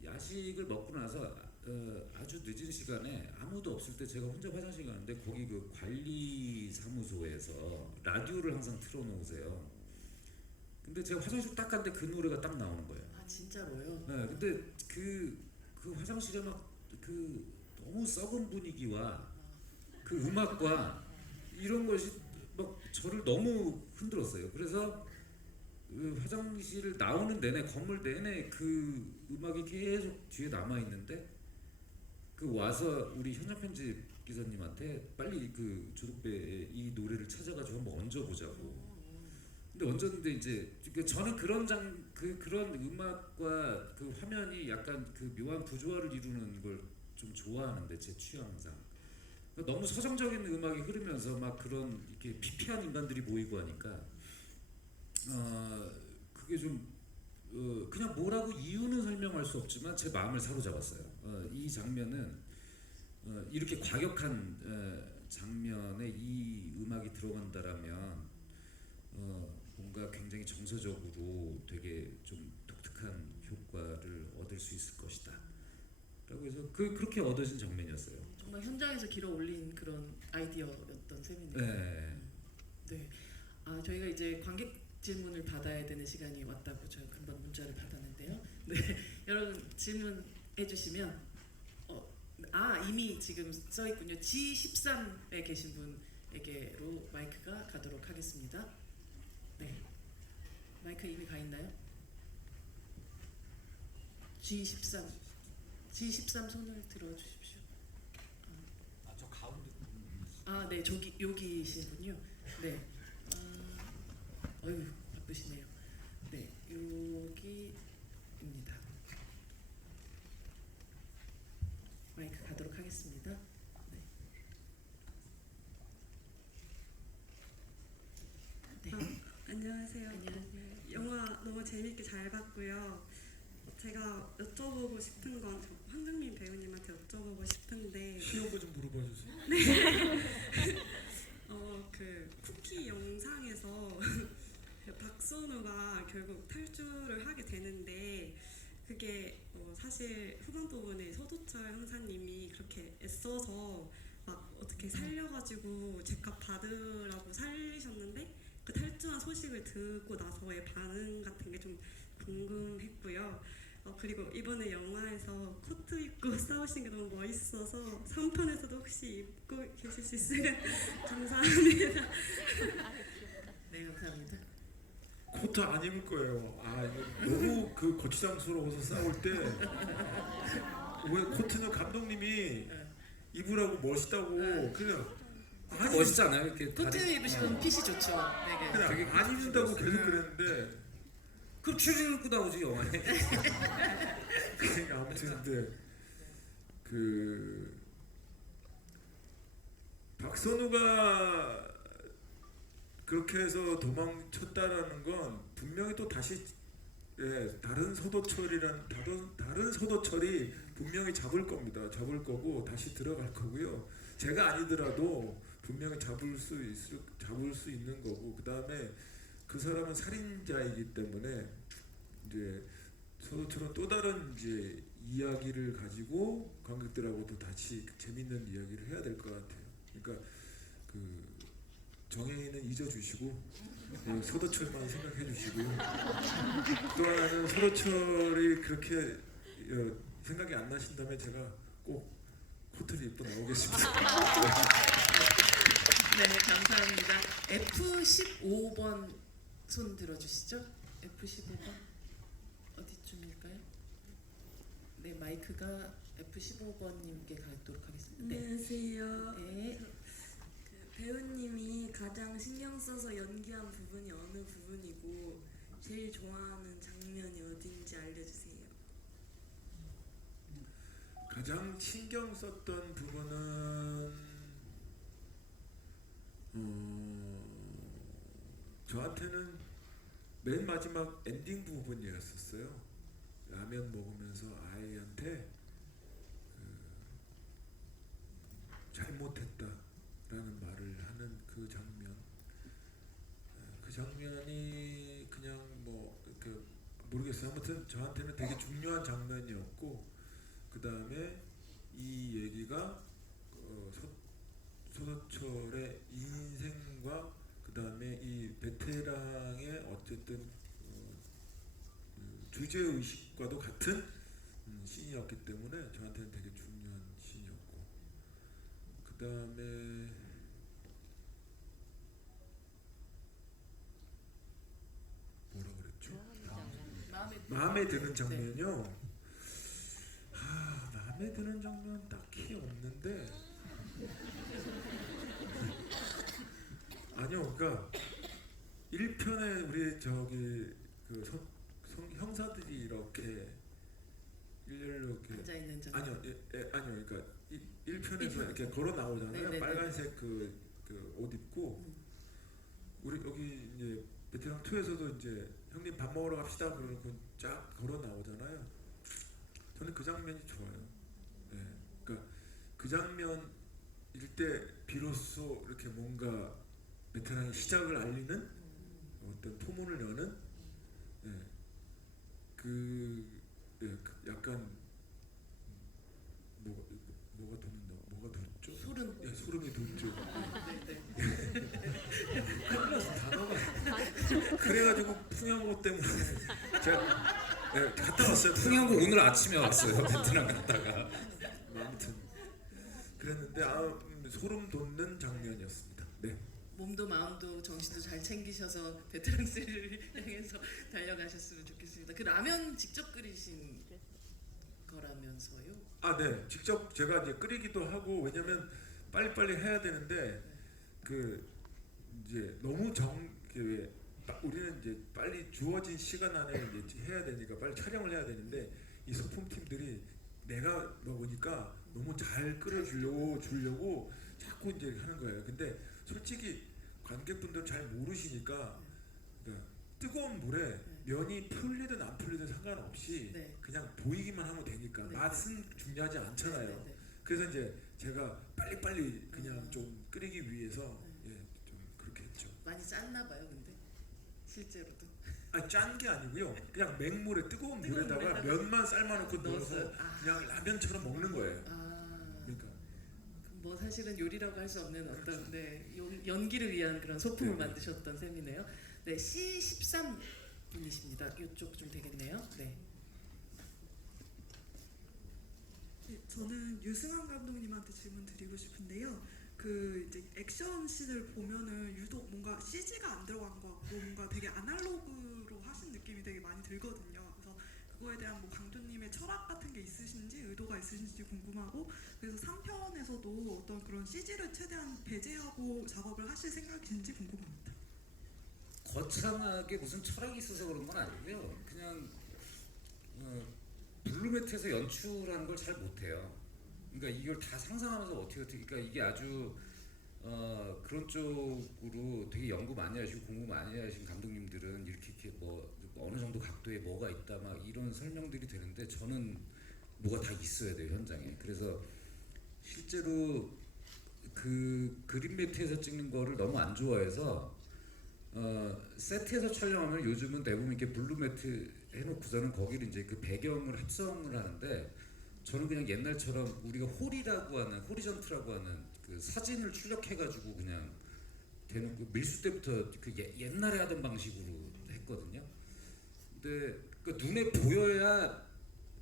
야식을 먹고 나서 아주 늦은 시간에 아무도 없을 때 제가 혼자 화장실 가는데 거기 그 관리 사무소에서 라디오를 항상 틀어놓으세요. 근데 제가 화장실 딱 갔는데 그 노래가 딱 나오는 거예요. 아 진짜로요? 네, 근데 그 화장실에 막 그 너무 썩은 분위기와 그 음악과 이런 것이 막 저를 너무 흔들었어요. 그래서 그 화장실을 나오는 내내 건물 내내 그 음악이 계속 뒤에 남아 있는데 그 와서 우리 현장 편집 기사님한테 빨리 그 조덕배의 이 노래를 찾아가지고 한번 얹어보자고. 근데 얹었는데 이제 저는 그런 음악과 그 화면이 약간 그 묘한 부조화를 이루는 걸 좀 좋아하는데 제 취향상 너무 서정적인 음악이 흐르면서 막 그런 이렇게 피폐한 인간들이 모이고 하니까 그게 좀 그냥 뭐라고 이유는 설명할 수 없지만 제 마음을 사로잡았어요. 이 장면은 이렇게 과격한 장면에 이 음악이 들어간다라면 뭔가 굉장히 정서적으로 되게 좀 독특한 효과를 얻을 수 있을 것이다. 라고 해서 그렇게 얻어진 장면이었어요. 정말 현장에서 길어 올린 그런 아이디어였던 셈이네요. 네. 네. 아 저희가 이제 관객 질문을 받아야 되는 시간이 왔다고 제가 금방 문자를 받았는데요. 네. 여러분 질문해 주시면 이미 지금 써 있군요. G13에 계신 분에게로 마이크가 가도록 하겠습니다. 네. 마이크 이미 가 있나요? G13 손을 들어 주십시오. 저 가운데. 아, 네, 여기이시군요. 네. 어휴, 바쁘시네요. 네, 여기입니다. 마이크 가도록 하겠습니다. 네. 네. 안녕하세요. 안녕하세요. 영화 너무 재밌게 잘 봤고요. 제가 여쭤보고 싶은 건 황정민 배우님한테 여쭤보고 싶은데 쉬운 거 좀 물어봐 주세요. 그 쿠키 영상에서 그 박선우가 결국 탈주를 하게 되는데 그게 사실 후반 부분에 서도철 형사님이 그렇게 애써서 막 어떻게 살려가지고 제값 받으라고 살리셨는데 그 탈주한 소식을 듣고 나서의 반응 같은 게 좀 궁금했고요. 그리고 이번에 영화에서 코트 입고 싸우신 게 너무 멋있어서 3편에서도 혹시 입고 계실 수 있으면 감사합니다. 네, 감사합니다. 코트 안 입을 거예요. 이거 너무 그 거추장스러워서 싸울 때 왜 코트는 감독님이 입으라고 멋있다고 그냥 멋있지 않아요? 이렇게 코트 다리- 입으시면 핏이 좋죠. 되게. 그냥 되게 안 입는다고 계속 네. 그랬는데 그럼 추리닝 입고 나오지 영화에. 그러니까 아무튼 근데 그 박선우가 그렇게 해서 도망쳤다라는 건 분명히 또 다시 다른 서도철이 분명히 잡을 겁니다. 잡을 거고 다시 들어갈 거고요. 제가 아니더라도 분명히 잡을 수 있는 거고 그 다음에 그 사람은 살인자이기 때문에 이제 서도철은 또 다른 이제 이야기를 가지고 관객들하고도 같이 재밌는 이야기를 해야 될 것 같아요. 그러니까 그 정혜인은 잊어주시고 서도철만 생각해 주시고요. 또 하나는 서도철이 그렇게 생각이 안 나신다면 제가 꼭 코트를 입고 나오겠습니다. 네, 감사합니다. F15번 손 들어주시죠. F15번 어디쯤일까요? 네, 마이크가 F15번님께 가도록 하겠습니다. 네. 안녕하세요. 네. 그 배우님이 가장 신경 써서 연기한 부분이 어느 부분이고 제일 좋아하는 장면이 어딘지 알려주세요. 가장 신경 썼던 부분은 저한테는 맨 마지막 엔딩 부분이었었어요. 라면 먹으면서 아이한테 잘못했다라는 말을 하는 그 장면. 그 장면이 그냥 뭐 그 모르겠어요. 아무튼 저한테는 되게 중요한 장면이었고 그 다음에 이 얘기가 소서철의 인생과 그 다음에 이 베테랑의 어쨌든 주제 의식과도 같은 씬이었기 때문에 저한테는 되게 중요한 씬이었고 그 다음에 뭐라 그랬죠? 마음에 드는 장면이요. 마음에 드는 장면 딱히 없는데 아니요, 그러니까 1편에 우리 저기 그 형사들이 이렇게 일렬로 이렇게 앉아 있는 장. 아니요, 아니요, 그러니까 1편에서 이렇게 걸어 나오잖아요. 네네네. 빨간색 그 옷 입고 우리 여기 이제 베테랑 2에서도 이제 형님 밥 먹으러 갑시다 그러고 쫙 걸어 나오잖아요. 저는 그 장면이 좋아요. 네. 그러니까 그 장면일 때 비로소 이렇게 뭔가 베테랑의 시작을 알리는 어떤 포문을 여는 약간 뭐가 돋죠? 소름. 예, 소름이 돋죠. 네네. 단어가 그래가지고 풍양호 때문에 제가 갔다 왔어요. 풍양고 오늘 아침에 왔어요. 베트남 갔다가. 아무튼 그랬는데 소름 돋는 장면이었습니다. 네. 몸도 마음도 정신도 잘 챙기셔서 베테랑 3를 향해서 달려가셨으면 좋겠습니다. 그 라면 직접 끓이신 거라면서요? 네. 직접 제가 이제 끓이기도 하고 왜냐면 빨리빨리 해야 되는데 그 이제 너무 우리는 이제 빨리 주어진 시간 안에 이제 해야 되니까 빨리 촬영을 해야 되는데 이 소품팀들이 내가 먹으니까 너무 잘 주려고 자꾸 이제 하는 거예요. 근데 솔직히 관객분들은 잘 모르시니까 그러니까 뜨거운 물에 면이 풀리든 안 풀리든 상관없이 네. 그냥 보이기만 하면 되니까 네. 맛은 중요하지 않잖아요. 네. 그래서 이제 제가 빨리빨리 그냥 좀 끓이기 위해서 좀 그렇게 했죠. 많이 짰나 봐요, 근데 실제로도. 짠 게 아니고요. 그냥 맹물에 뜨거운 물에다가 물에다가 면만 삶아놓고 넣어서 넣었어요. 그냥 라면처럼 먹는 거예요. 그럼 그러니까 뭐 사실은 요리라고 할 수 없는 어떤 연기를 위한 그런 소품을 네. 만드셨던 셈이네요. 네, C13 분이십니다. 이쪽 좀 되겠네요. 네. 네, 저는 유승환 감독님한테 질문 드리고 싶은데요. 그 이제 액션 씬을 보면은 유독 뭔가 CG가 안 들어간 것 같고 뭔가 되게 아날로그로 하신 느낌이 되게 많이 들거든요. 그래서 그거에 대한 뭐 강조님의 철학 같은 게 있으신지 의도가 있으신지 궁금하고 그래서 3편에서도 어떤 그런 CG를 최대한 배제하고 작업을 하실 생각이신지 궁금합니다. 거창하게 무슨 철학이 있어서 그런 건 아니고요. 그냥 블루매트에서 연출하는 걸 잘 못해요. 그러니까 이걸 다 상상하면서 어떻게 그러니까 이게 아주 그런 쪽으로 되게 연구 많이 하시고 공부 많이 하신 감독님들은 이렇게 뭐 어느 정도 각도에 뭐가 있다 막 이런 설명들이 되는데 저는 뭐가 다 있어야 돼요 현장에. 그래서 실제로 그 그린매트에서 찍는 거를 너무 안 좋아해서 세트에서 촬영하면 요즘은 대부분 이렇게 블루매트 해놓고서는 거기를 이제 그 배경을 합성을 하는데 저는 그냥 옛날처럼 우리가 홀이라고 하는 호리전트라고 하는 그 사진을 출력해가지고 그냥 대놓고 밀수 때부터 그 옛날에 하던 방식으로 했거든요. 근데 그 눈에 보여야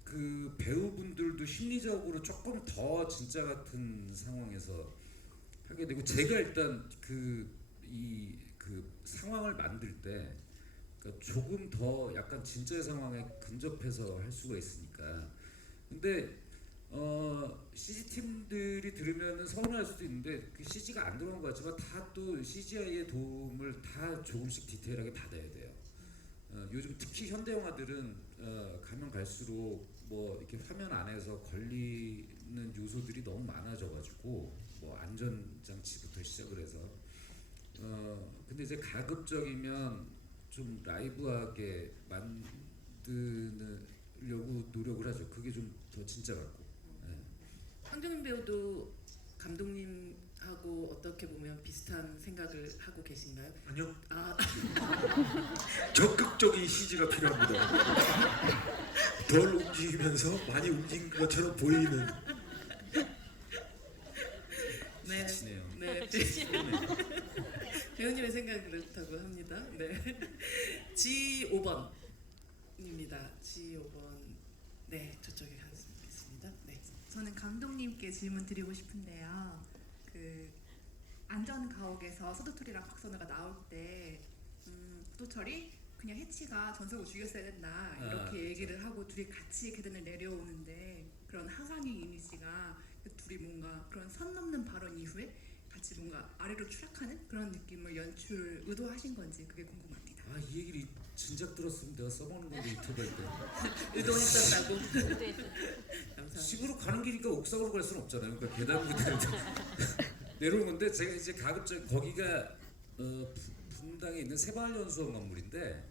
그 배우분들도 심리적으로 조금 더 진짜 같은 상황에서 하게 되고 제가 일단 그 상황을 만들 때 그러니까 조금 더 약간 진짜의 상황에 근접해서 할 수가 있으니까. 근데 CG팀들이 들으면은 서운할 수도 있는데 그 CG가 안 들어간 것 같지만 다 또 CGI의 도움을 다 조금씩 디테일하게 받아야 돼요. 요즘 특히 현대 영화들은 가면 갈수록 뭐 이렇게 화면 안에서 걸리는 요소들이 너무 많아져가지고 뭐 안전장치부터 시작을 해서 근데 이제 가급적이면 좀 라이브하게 만드려고 노력을 하죠. 그게 좀 더 진짜 같고. 황정민 배우도 감독님하고 어떻게 보면 비슷한 비슷한 생각을 하고 계신가요? 아니요. 아, 적극적인 CG가 필요합니다. 덜 움직이면서 많이 움직인 것처럼 보이는. 네, 지치네요. 네. 배우님의 생각은 그렇다고 합니다. 네. G5번입니다. G5번. 네, 저쪽에 가겠습니다. 네. 저는 감독님께 질문 드리고 싶은데요. 그 안전가옥에서 서도철이랑 박선우가 나올 때 서도철이 그냥 해치가 전석을 죽였어야 된다 이렇게 얘기를 하고 둘이 같이 계단을 내려오는데 그런 하강의 이미지가 그 둘이 뭔가 그런 선 넘는 발언 이후에 같이 뭔가 아래로 추락하는 그런 느낌을 연출 의도하신 건지 그게 궁금합니다. 아, 이 얘기를 진작 들었으면 내가 써먹는 건데 유튜브 할 때. 의도했었다고. 감사합니다. 집으로 가는 길이니까 옥상으로 갈 수는 없잖아요. 그러니까 계단부터 내려오는 건데 제가 이제 가급적 거기가 분당에 있는 새마을연수원 건물인데,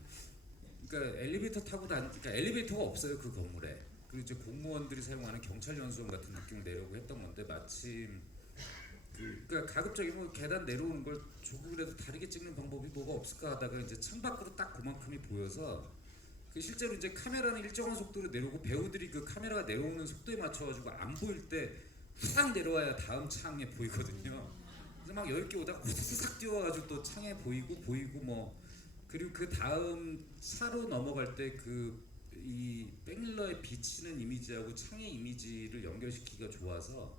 그러니까 엘리베이터 타고 그러니까 엘리베이터가 없어요 그 건물에. 그리고 이제 공무원들이 사용하는 경찰연수원 같은 느낌을 내려고 했던 건데 마침 그러니까 가급적이 뭐 계단 내려오는 걸 조금이라도 다르게 찍는 방법이 뭐가 없을까 하다가 이제 창밖으로 딱 그만큼이 보여서 그 실제로 이제 카메라는 일정한 속도로 내려오고 배우들이 그 카메라가 내려오는 속도에 맞춰가지고 안 보일 때 후딱 내려와야 다음 창에 보이거든요. 그래서 막 여유 있게 오다가 후삭 뛰어와가지고 또 창에 보이고 뭐 그리고 그 다음 차로 넘어갈 때 그 이 백밀러에 비치는 이미지하고 창의 이미지를 연결시키기가 좋아서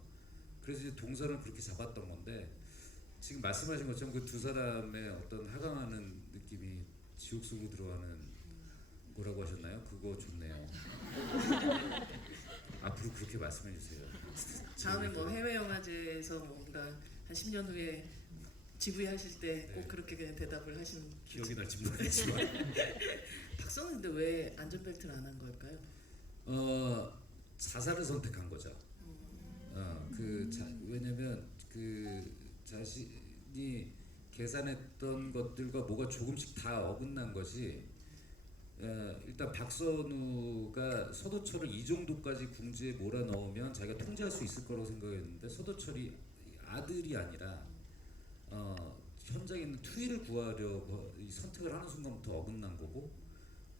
그래서 이제 동선을 그렇게 잡았던 건데 지금 말씀하신 것처럼 그 두 사람의 어떤 하강하는 느낌이 지옥 속으로 들어가는 뭐라고 하셨나요? 그거 좋네요. 앞으로 그렇게 말씀해 주세요. 다음에 뭐 해외 영화제에서 뭔가 한 10년 후에 지부하실 때 꼭 네. 그렇게 그냥 대답을 하시는. 기억이 날지 모르겠지만 박선우인데 왜 안전벨트를 안 한 걸까요? 자살을 선택한 거죠. 왜냐면 그 자신이 계산했던 것들과 뭐가 조금씩 다 어긋난 것이 일단 박선우가 서도철을 이 정도까지 궁지에 몰아넣으면 자기가 통제할 수 있을 거라고 생각했는데 서도철이 아들이 아니라 현장에 있는 투이를 구하려고 이 선택을 하는 순간부터 어긋난 거고,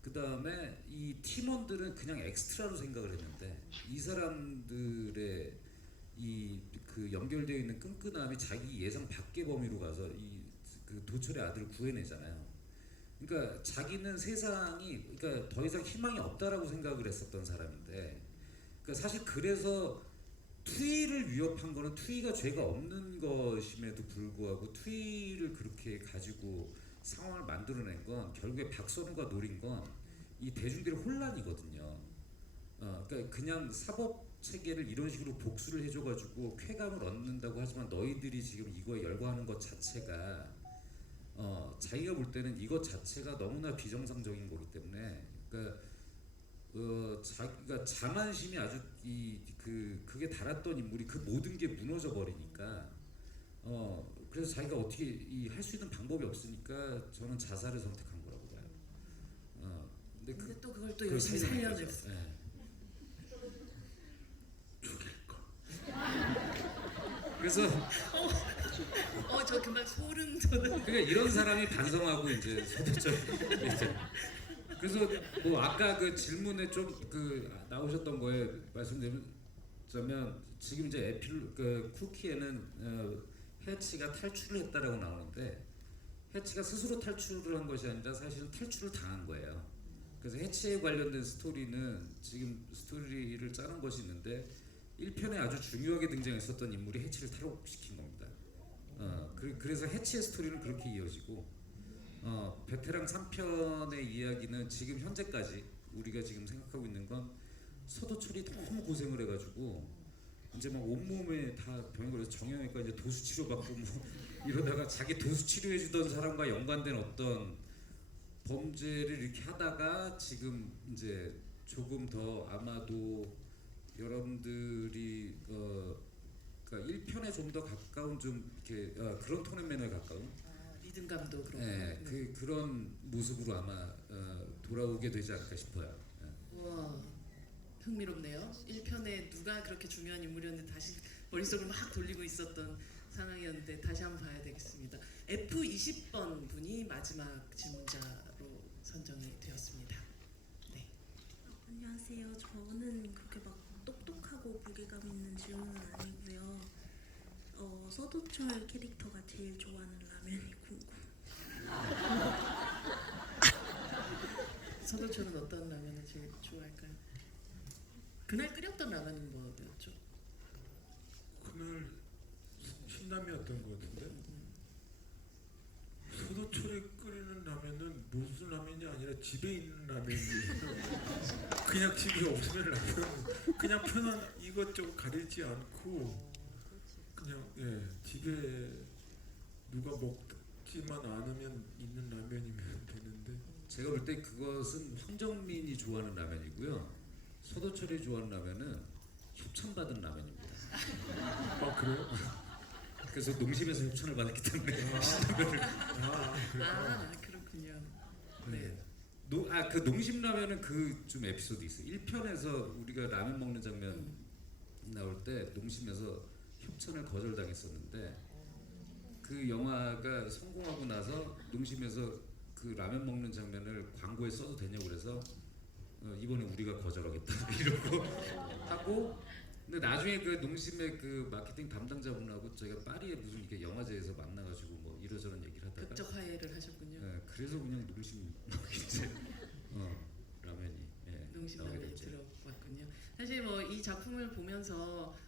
그 다음에 이 팀원들은 그냥 엑스트라로 생각을 했는데 이 사람들의 이 그 연결되어 있는 끈끈함이 자기 예상 밖의 범위로 가서 이 그 도철의 아들을 구해내잖아요. 그러니까 자기는 세상이 그러니까 더 이상 희망이 없다라고 생각을 했었던 사람인데, 그러니까 사실 그래서 투이를 위협한 거는 투이가 죄가 없는 것임에도 불구하고 투이를 그렇게 가지고 상황을 만들어낸 건 결국에 박선우가 노린 건 이 대중들의 혼란이거든요. 그러니까 그냥 사법 체계를 이런 식으로 복수를 해줘가지고 쾌감을 얻는다고 하지만 너희들이 지금 이거에 열광하는 것 자체가 자기가 볼 때는 이것 자체가 너무나 비정상적인 거기 때문에 그러니까 자기가 자만심이 아주 그게 달았던 인물이 그 모든 게 무너져 버리니까 그래서 자기가 어떻게 할 수 있는 방법이 없으니까 저는 자살을 선택한 거라고 봐요. 근데 또 그걸 또 그걸 열심히 살려낸 살려냈어. 거죠. 네. 그래서 저 금방 소름 돋는. 그러니까 이런 사람이 반성하고 이제 서도철 그래서 뭐 아까 그 질문에 좀 나오셨던 거에 말씀드리자면 지금 이제 그 쿠키에는 해치가 탈출을 했다라고 나오는데 해치가 스스로 탈출을 한 것이 아니라 사실은 탈출을 당한 거예요. 그래서 해치에 관련된 스토리는 지금 스토리를 짜는 것이 있는데 1편에 아주 중요하게 등장했었던 인물이 해치를 탈옥시킨 겁니다. 그래서 해치의 스토리는 그렇게 이어지고 베테랑 3편의 이야기는 지금 현재까지 우리가 지금 생각하고 있는 건 서도철이 너무 고생을 해가지고 이제 막 온몸에 다 병이 걸려서 정형외과 이제 도수 치료 받고 뭐 이러다가 자기 도수 치료해주던 사람과 연관된 어떤 범죄를 이렇게 하다가 지금 이제 조금 더 아마도 여러분들이 그러니까 1편에 좀 더 가까운 좀 이렇게 그런 톤 앤 매너에 가까운 리듬감도 그렇고. 네, 그런 모습으로 아마 돌아오게 되지 않을까 싶어요. 와, 흥미롭네요. 1편에 누가 그렇게 중요한 인물이었는데 다시 머릿속을 막 돌리고 있었던 상황이었는데 다시 한번 봐야 되겠습니다. F20번 분이 마지막 질문자로 선정이 되었습니다. 네. 안녕하세요. 저는 그렇게 막 똑똑하고 무게감 있는 질문은 아니고요. 서도철 캐릭터가 제일 좋아하는 라면이 궁금. 서도철은 어떤 라면을 제일 좋아할까요? 그날 끓였던 라면은 뭐였죠? 그날 신라면이었던 것 같은데 소도철이 끓이는 라면은 무슨 라면이 아니라 집에 있는 라면이에요. 그냥 집에 없으면 라면 그냥 편한 이것저것 가리지 않고 그냥 집에 누가 먹지만 않으면 있는 라면이면 되는데 제가 볼 때 그것은 황정민이 좋아하는 라면이고요. 서도철이 좋아하는 라면은 협찬받은 라면입니다. 아 그래요? 그래서 농심에서 협찬을 받았기 때문에 그렇군요. 네. 그 농심 라면은 그 좀 에피소드 있어요. 1편에서 우리가 라면 먹는 장면 나올 때 농심에서 협찬을 거절당했었는데 그 영화가 성공하고 나서 농심에서 그 라면 먹는 장면을 광고에 써도 되냐고 그래서 이번에 우리가 거절하겠다 이러고 하고 근데 나중에 그 농심의 그 마케팅 담당자분하고 저희가 파리에 무슨 이렇게 영화제에서 만나가지고 뭐 이러저런 얘기를 하다가 극적 화해를 하셨군요. 그래서 그냥 농심 이제 라면이 농심 나오게 라면이 됐죠. 들어왔군요. 사실 뭐 이 작품을 보면서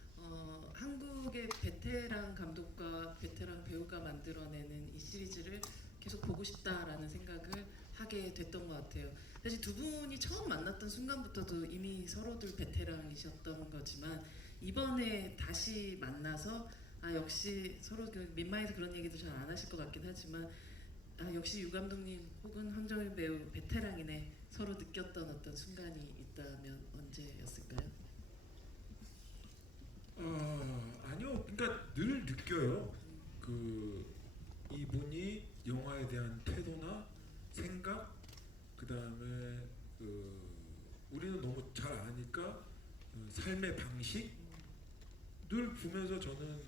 한국의 베테랑 감독과 베테랑 배우가 만들어내는 이 시리즈를 계속 보고 싶다라는 생각을 하게 됐던 것 같아요. 사실 두 분이 처음 만났던 순간부터도 이미 서로들 베테랑이셨던 거지만 이번에 다시 만나서 역시 서로 그 민마에서 그런 얘기도 잘 안 하실 것 같긴 하지만 역시 유 감독님 혹은 황정민 배우 베테랑이네 서로 느꼈던 어떤 순간이 있다면 언제였을까요? 아니요. 그러니까 늘 느껴요. 그 이분이 영화에 대한 태도나 생각, 그 다음에 우리는 너무 잘 아니까 삶의 방식 늘 보면서 저는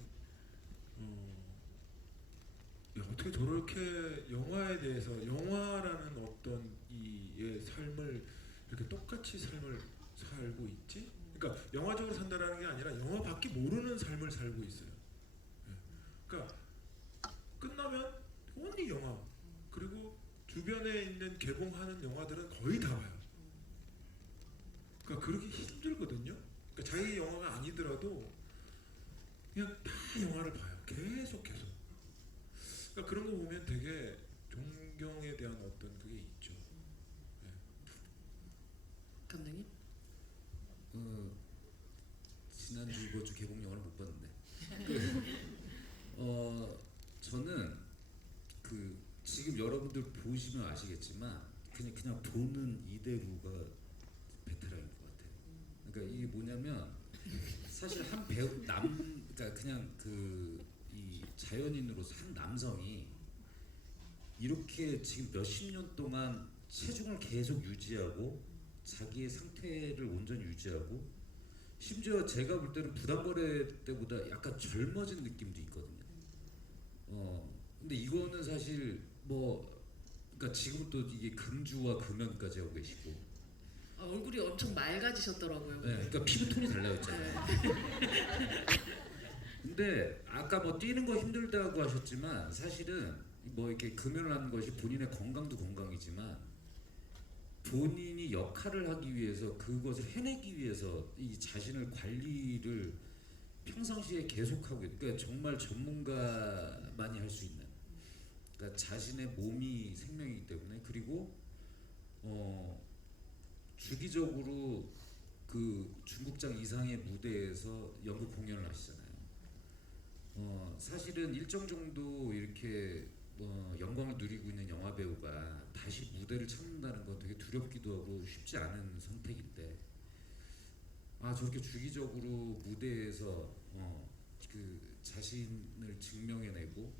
어떻게 저렇게 영화에 대해서 영화라는 어떤 이의 삶을 이렇게 똑같이 삶을 살고 있지? 그러니까 영화적으로 산다라는 게 아니라 영화밖에 모르는 삶을 살고 있어요. 그러니까 끝나면 only 영화 그리고 주변에 있는 개봉하는 영화들은 거의 다 봐요. 그러니까 그러기 힘들거든요. 그러니까 자기 영화가 아니더라도 그냥 다 영화를 봐요. 계속. 그러니까 그런 거 보면 되게 존경에 대한 어떤 그게 있죠. 감독님? 지난주 이번 주 개봉 영화를 못 봤는데 저는 그 지금 여러분들 보시면 아시겠지만 그냥 보는 이대로가 베테랑인 것 같아요. 그러니까 이게 뭐냐면 사실 한 배우 그러니까 그냥 이 자연인으로서 한 남성이 이렇게 지금 몇십 년 동안 체중을 계속 유지하고 자기의 상태를 온전히 유지하고 심지어 제가 볼 때는 부담거래 때보다 약간 젊어진 느낌도 있거든요. 근데 이거는 사실 그러니까 지금 또 이게 금주와 금연까지 하고 계시고 얼굴이 엄청 맑아지셨더라고요. 네, 그러니까 피부톤이 달라졌잖아요. 근데 아까 뭐 뛰는 거 힘들다고 하셨지만 사실은 뭐 이렇게 금연을 하는 것이 본인의 건강도 건강이지만 본인이 역할을 하기 위해서 그것을 해내기 위해서 이 자신을 관리를 평상시에 계속하고 그러니까 정말 전문가만이 할 수 있는 그러니까 자신의 몸이 생명이기 때문에 그리고 주기적으로 그 중국장 이상의 무대에서 연극 공연을 하시잖아요. 사실은 일정 정도 이렇게 영광을 누리고 있는 영화 배우가 다시 무대를 찾는다는 건 되게 두렵기도 하고 쉽지 않은 선택인데 저렇게 주기적으로 무대에서 그 자신을 증명해내고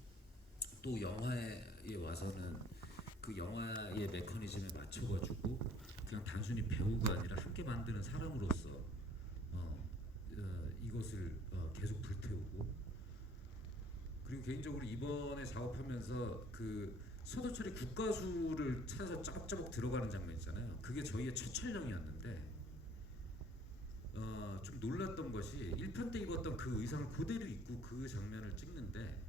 또 영화에 와서는 그 영화의 메커니즘에 맞춰가지고 그냥 단순히 배우가 아니라 함께 만드는 사람으로서 이것을 계속 불태우고 그리고 개인적으로 이번에 작업하면서 그 서도철이 국가수를 찾아서 짜박짜박 들어가는 장면 있잖아요. 그게 저희의 첫 촬영이었는데 좀 놀랐던 것이 1편 때 입었던 그 의상을 그대로 입고 그 장면을 찍는데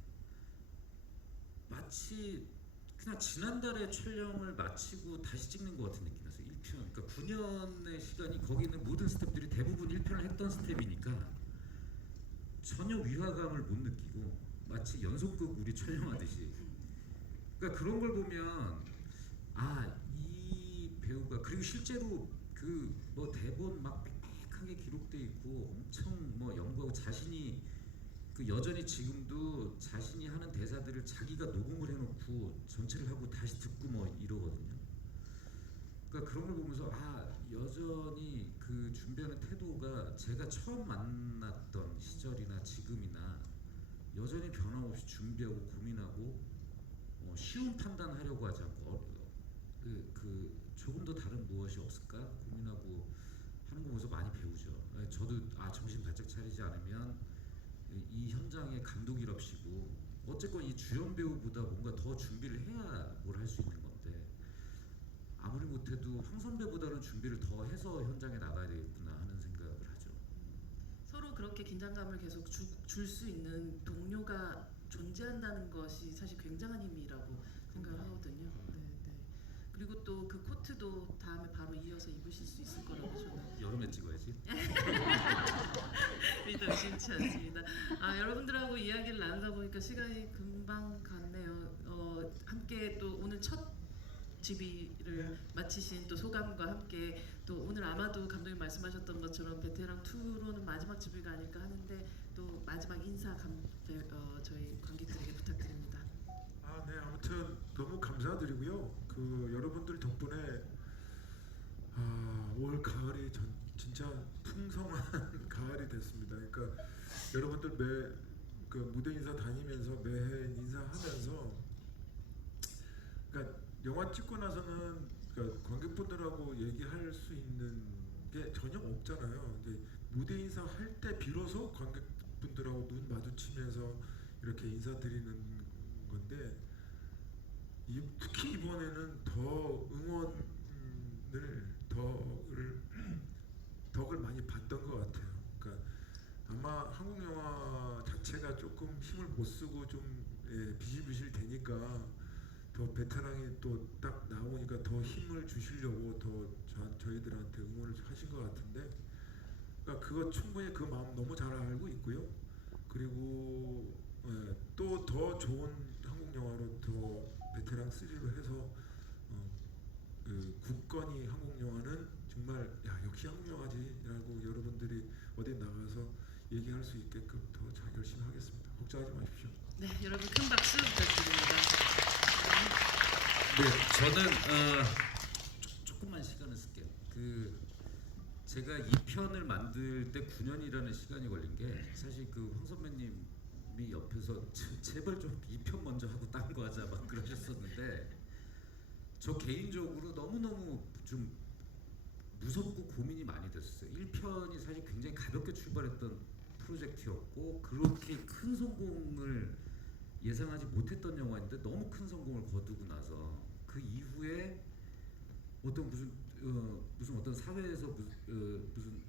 마치 그냥 지난달에 촬영을 마치고 다시 찍는 것 같은 느낌이었어요. 1편. 그러니까 9년의 시간이 거기 있는 모든 스태프들이 대부분 1편을 했던 스텝이니까 전혀 위화감을 못 느끼고 마치 연속극 우리 촬영하듯이. 그러니까 그런 걸 보면 이 배우가 그리고 실제로 그 뭐 대본 막 빽빽하게 기록돼 있고 엄청 뭐 연구하고 자신이 그 여전히 지금도 자신이 하는 대사들을 자기가 녹음을 해놓고 전체를 하고 다시 듣고 뭐 이러거든요. 그러니까 그런 걸 보면서 여전히 그 준비하는 태도가 제가 처음 만났던 시절이나 지금이나 여전히 변함없이 준비하고 고민하고 쉬운 판단하려고 하지 않고 조금 더 다른 무엇이 없을까 고민하고 하는 거 보면서 많이 배우죠. 저도 정신 바짝 차리지 않으면 이 현장의 감독이랍시고 어쨌건 이 주연 배우보다 뭔가 더 준비를 해야 뭘 할 수 있는 건데 아무리 못해도 황 선배보다는 준비를 더 해서 현장에 나가야 되겠구나 하는 생각을 하죠. 서로 그렇게 긴장감을 계속 줄 수 있는 동료가 존재한다는 것이 사실 굉장한 힘이라고 생각을 하거든요. 네, 네. 그리고 또 그 코트도 다음에 바로 이어서 입으실 수 있을 거라고 저는 여름에 찍어야지. 믿어 의심치 않습니다. 여러분들하고 이야기를 나누다 보니까 시간이 금방 갔네요. 함께 또 오늘 첫 GB를 마치신 또 소감과 함께 또 오늘 아마도 감독님 말씀하셨던 것처럼 베테랑 2로는 마지막 GB가 아닐까 하는데 또 마지막 인사 저희 관객들에게 부탁드립니다. 네, 아무튼 너무 감사드리고요. 그 여러분들 덕분에 올 가을이 진짜 풍성한 가을이 됐습니다. 그러니까 여러분들 그 무대 인사 다니면서 매해 인사하면서 그러니까 영화 찍고 나서는 그러니까 관객분들하고 얘기할 수 있는 게 전혀 없잖아요. 근데 무대 인사할 때 비로소 관객분들하고 눈 마주치면서 이렇게 인사드리는 건데 특히 이번에는 더 응원을 덕을 많이 봤던 것 같아요. 그러니까 아마 한국 영화 자체가 조금 힘을 못 쓰고 좀 비실비실 되니까 더 베테랑이 또 딱 나오니까 더 힘을 주시려고 더 저희들한테 응원을 하신 것 같은데, 그러니까 그거 충분히 그 마음 너무 잘 알고 있고요. 그리고 또 더 좋은 한국 영화로 더 베테랑 3로 해서 그 굳건히 한국 영화는 정말 역시 한국 영화지라고 여러분들이 어디 나가서 얘기할 수 있게끔 더 잘 열심히 하겠습니다. 걱정하지 마십시오. 네, 여러분 큰 박수 부탁드립니다. 네, 저는 조금만 시간을 쓸게요. 제가 2편을 만들 때 9년이라는 시간이 걸린 게 사실 그 황 선배님이 옆에서 제발 좀 2편 먼저 하고 딴 거 하자 막 그러셨었는데 저 개인적으로 너무너무 좀 무섭고 고민이 많이 됐었어요. 1편이 사실 굉장히 가볍게 출발했던 프로젝트였고 그렇게 큰 성공을 예상하지 못했던 영화인데 너무 큰 성공을 거두고 나서 그 이후에 어떤 무슨 어떤 사회에서 무슨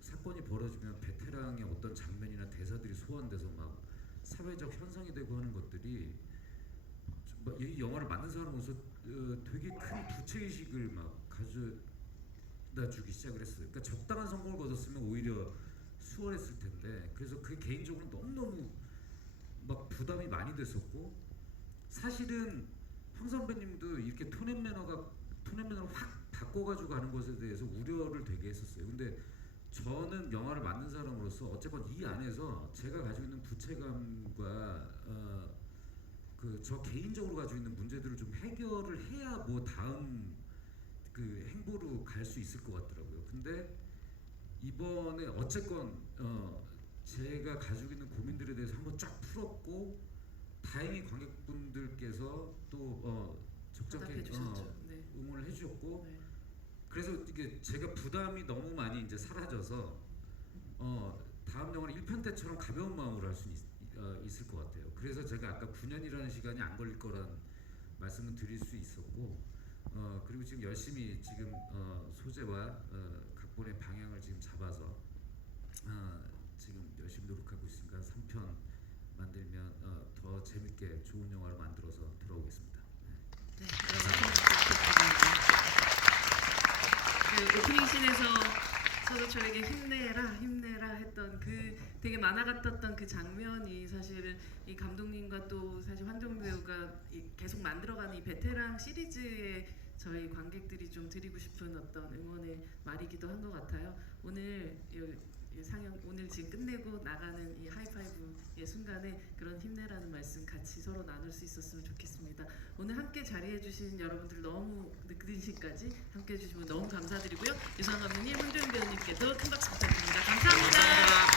사건이 벌어지면 베테랑의 어떤 장면이나 대사들이 소환돼서 막 사회적 현상이 되고 하는 것들이 이 영화를 만든 사람으로서 되게 큰 부채의식을 막 가져다 주기 시작을 했어요. 그러니까 적당한 성공을 거뒀으면 오히려 수월했을 텐데 그래서 그 개인적으로 너무너무 막 부담이 많이 됐었고 사실은 황 선배님도 이렇게 톤앤매너를 확 바꿔가지고 가는 것에 대해서 우려를 되게 했었어요. 근데 저는 영화를 만든 사람으로서 어쨌건 이 안에서 제가 가지고 있는 부채감과 저 개인적으로 가지고 있는 문제들을 좀 해결을 해야 뭐 다음 그 행보로 갈 수 있을 것 같더라고요. 근데 이번에 어쨌건 제가 가지고 있는 고민들에 대해서 한번 쫙 풀었고 다행히 관객분들께서 또 적절하게 네. 응원을 해주셨고 네. 그래서 이게 제가 부담이 너무 많이 이제 사라져서 다음 영화는 1편 때처럼 가벼운 마음으로 있을 것 같아요. 그래서 제가 아까 9년이라는 시간이 안 걸릴 거란 말씀을 드릴 수 있었고, 그리고 지금 열심히 지금 소재와 각본의 방향을 지금 잡아서 지금 열심히 노력하고 있으니까 3편 만들면 더 재밌게 좋은 영화를 만들어서 돌아오겠습니다. 네, 그 오프닝 씬에서 서도철에게 힘내라 했던 그 되게 만화 같았던 그 장면이 사실은 이 감독님과 또 사실 황정 배우가 계속 만들어가는 이 베테랑 시리즈에 저희 관객들이 좀 드리고 싶은 어떤 응원의 말이기도 한 것 같아요. 오늘 이 상영 오늘 지금 끝내고 나가는 이 하이파이브의 순간에 그런 힘내라는 말씀 같이 서로 나눌 수 있었으면 좋겠습니다. 오늘 함께 자리해주신 여러분들 너무 늦은 시간까지 함께해 주시면 너무 감사드리고요. 유상 감독님, 황정인 배우님께도 큰 박수 부탁드립니다. 감사합니다.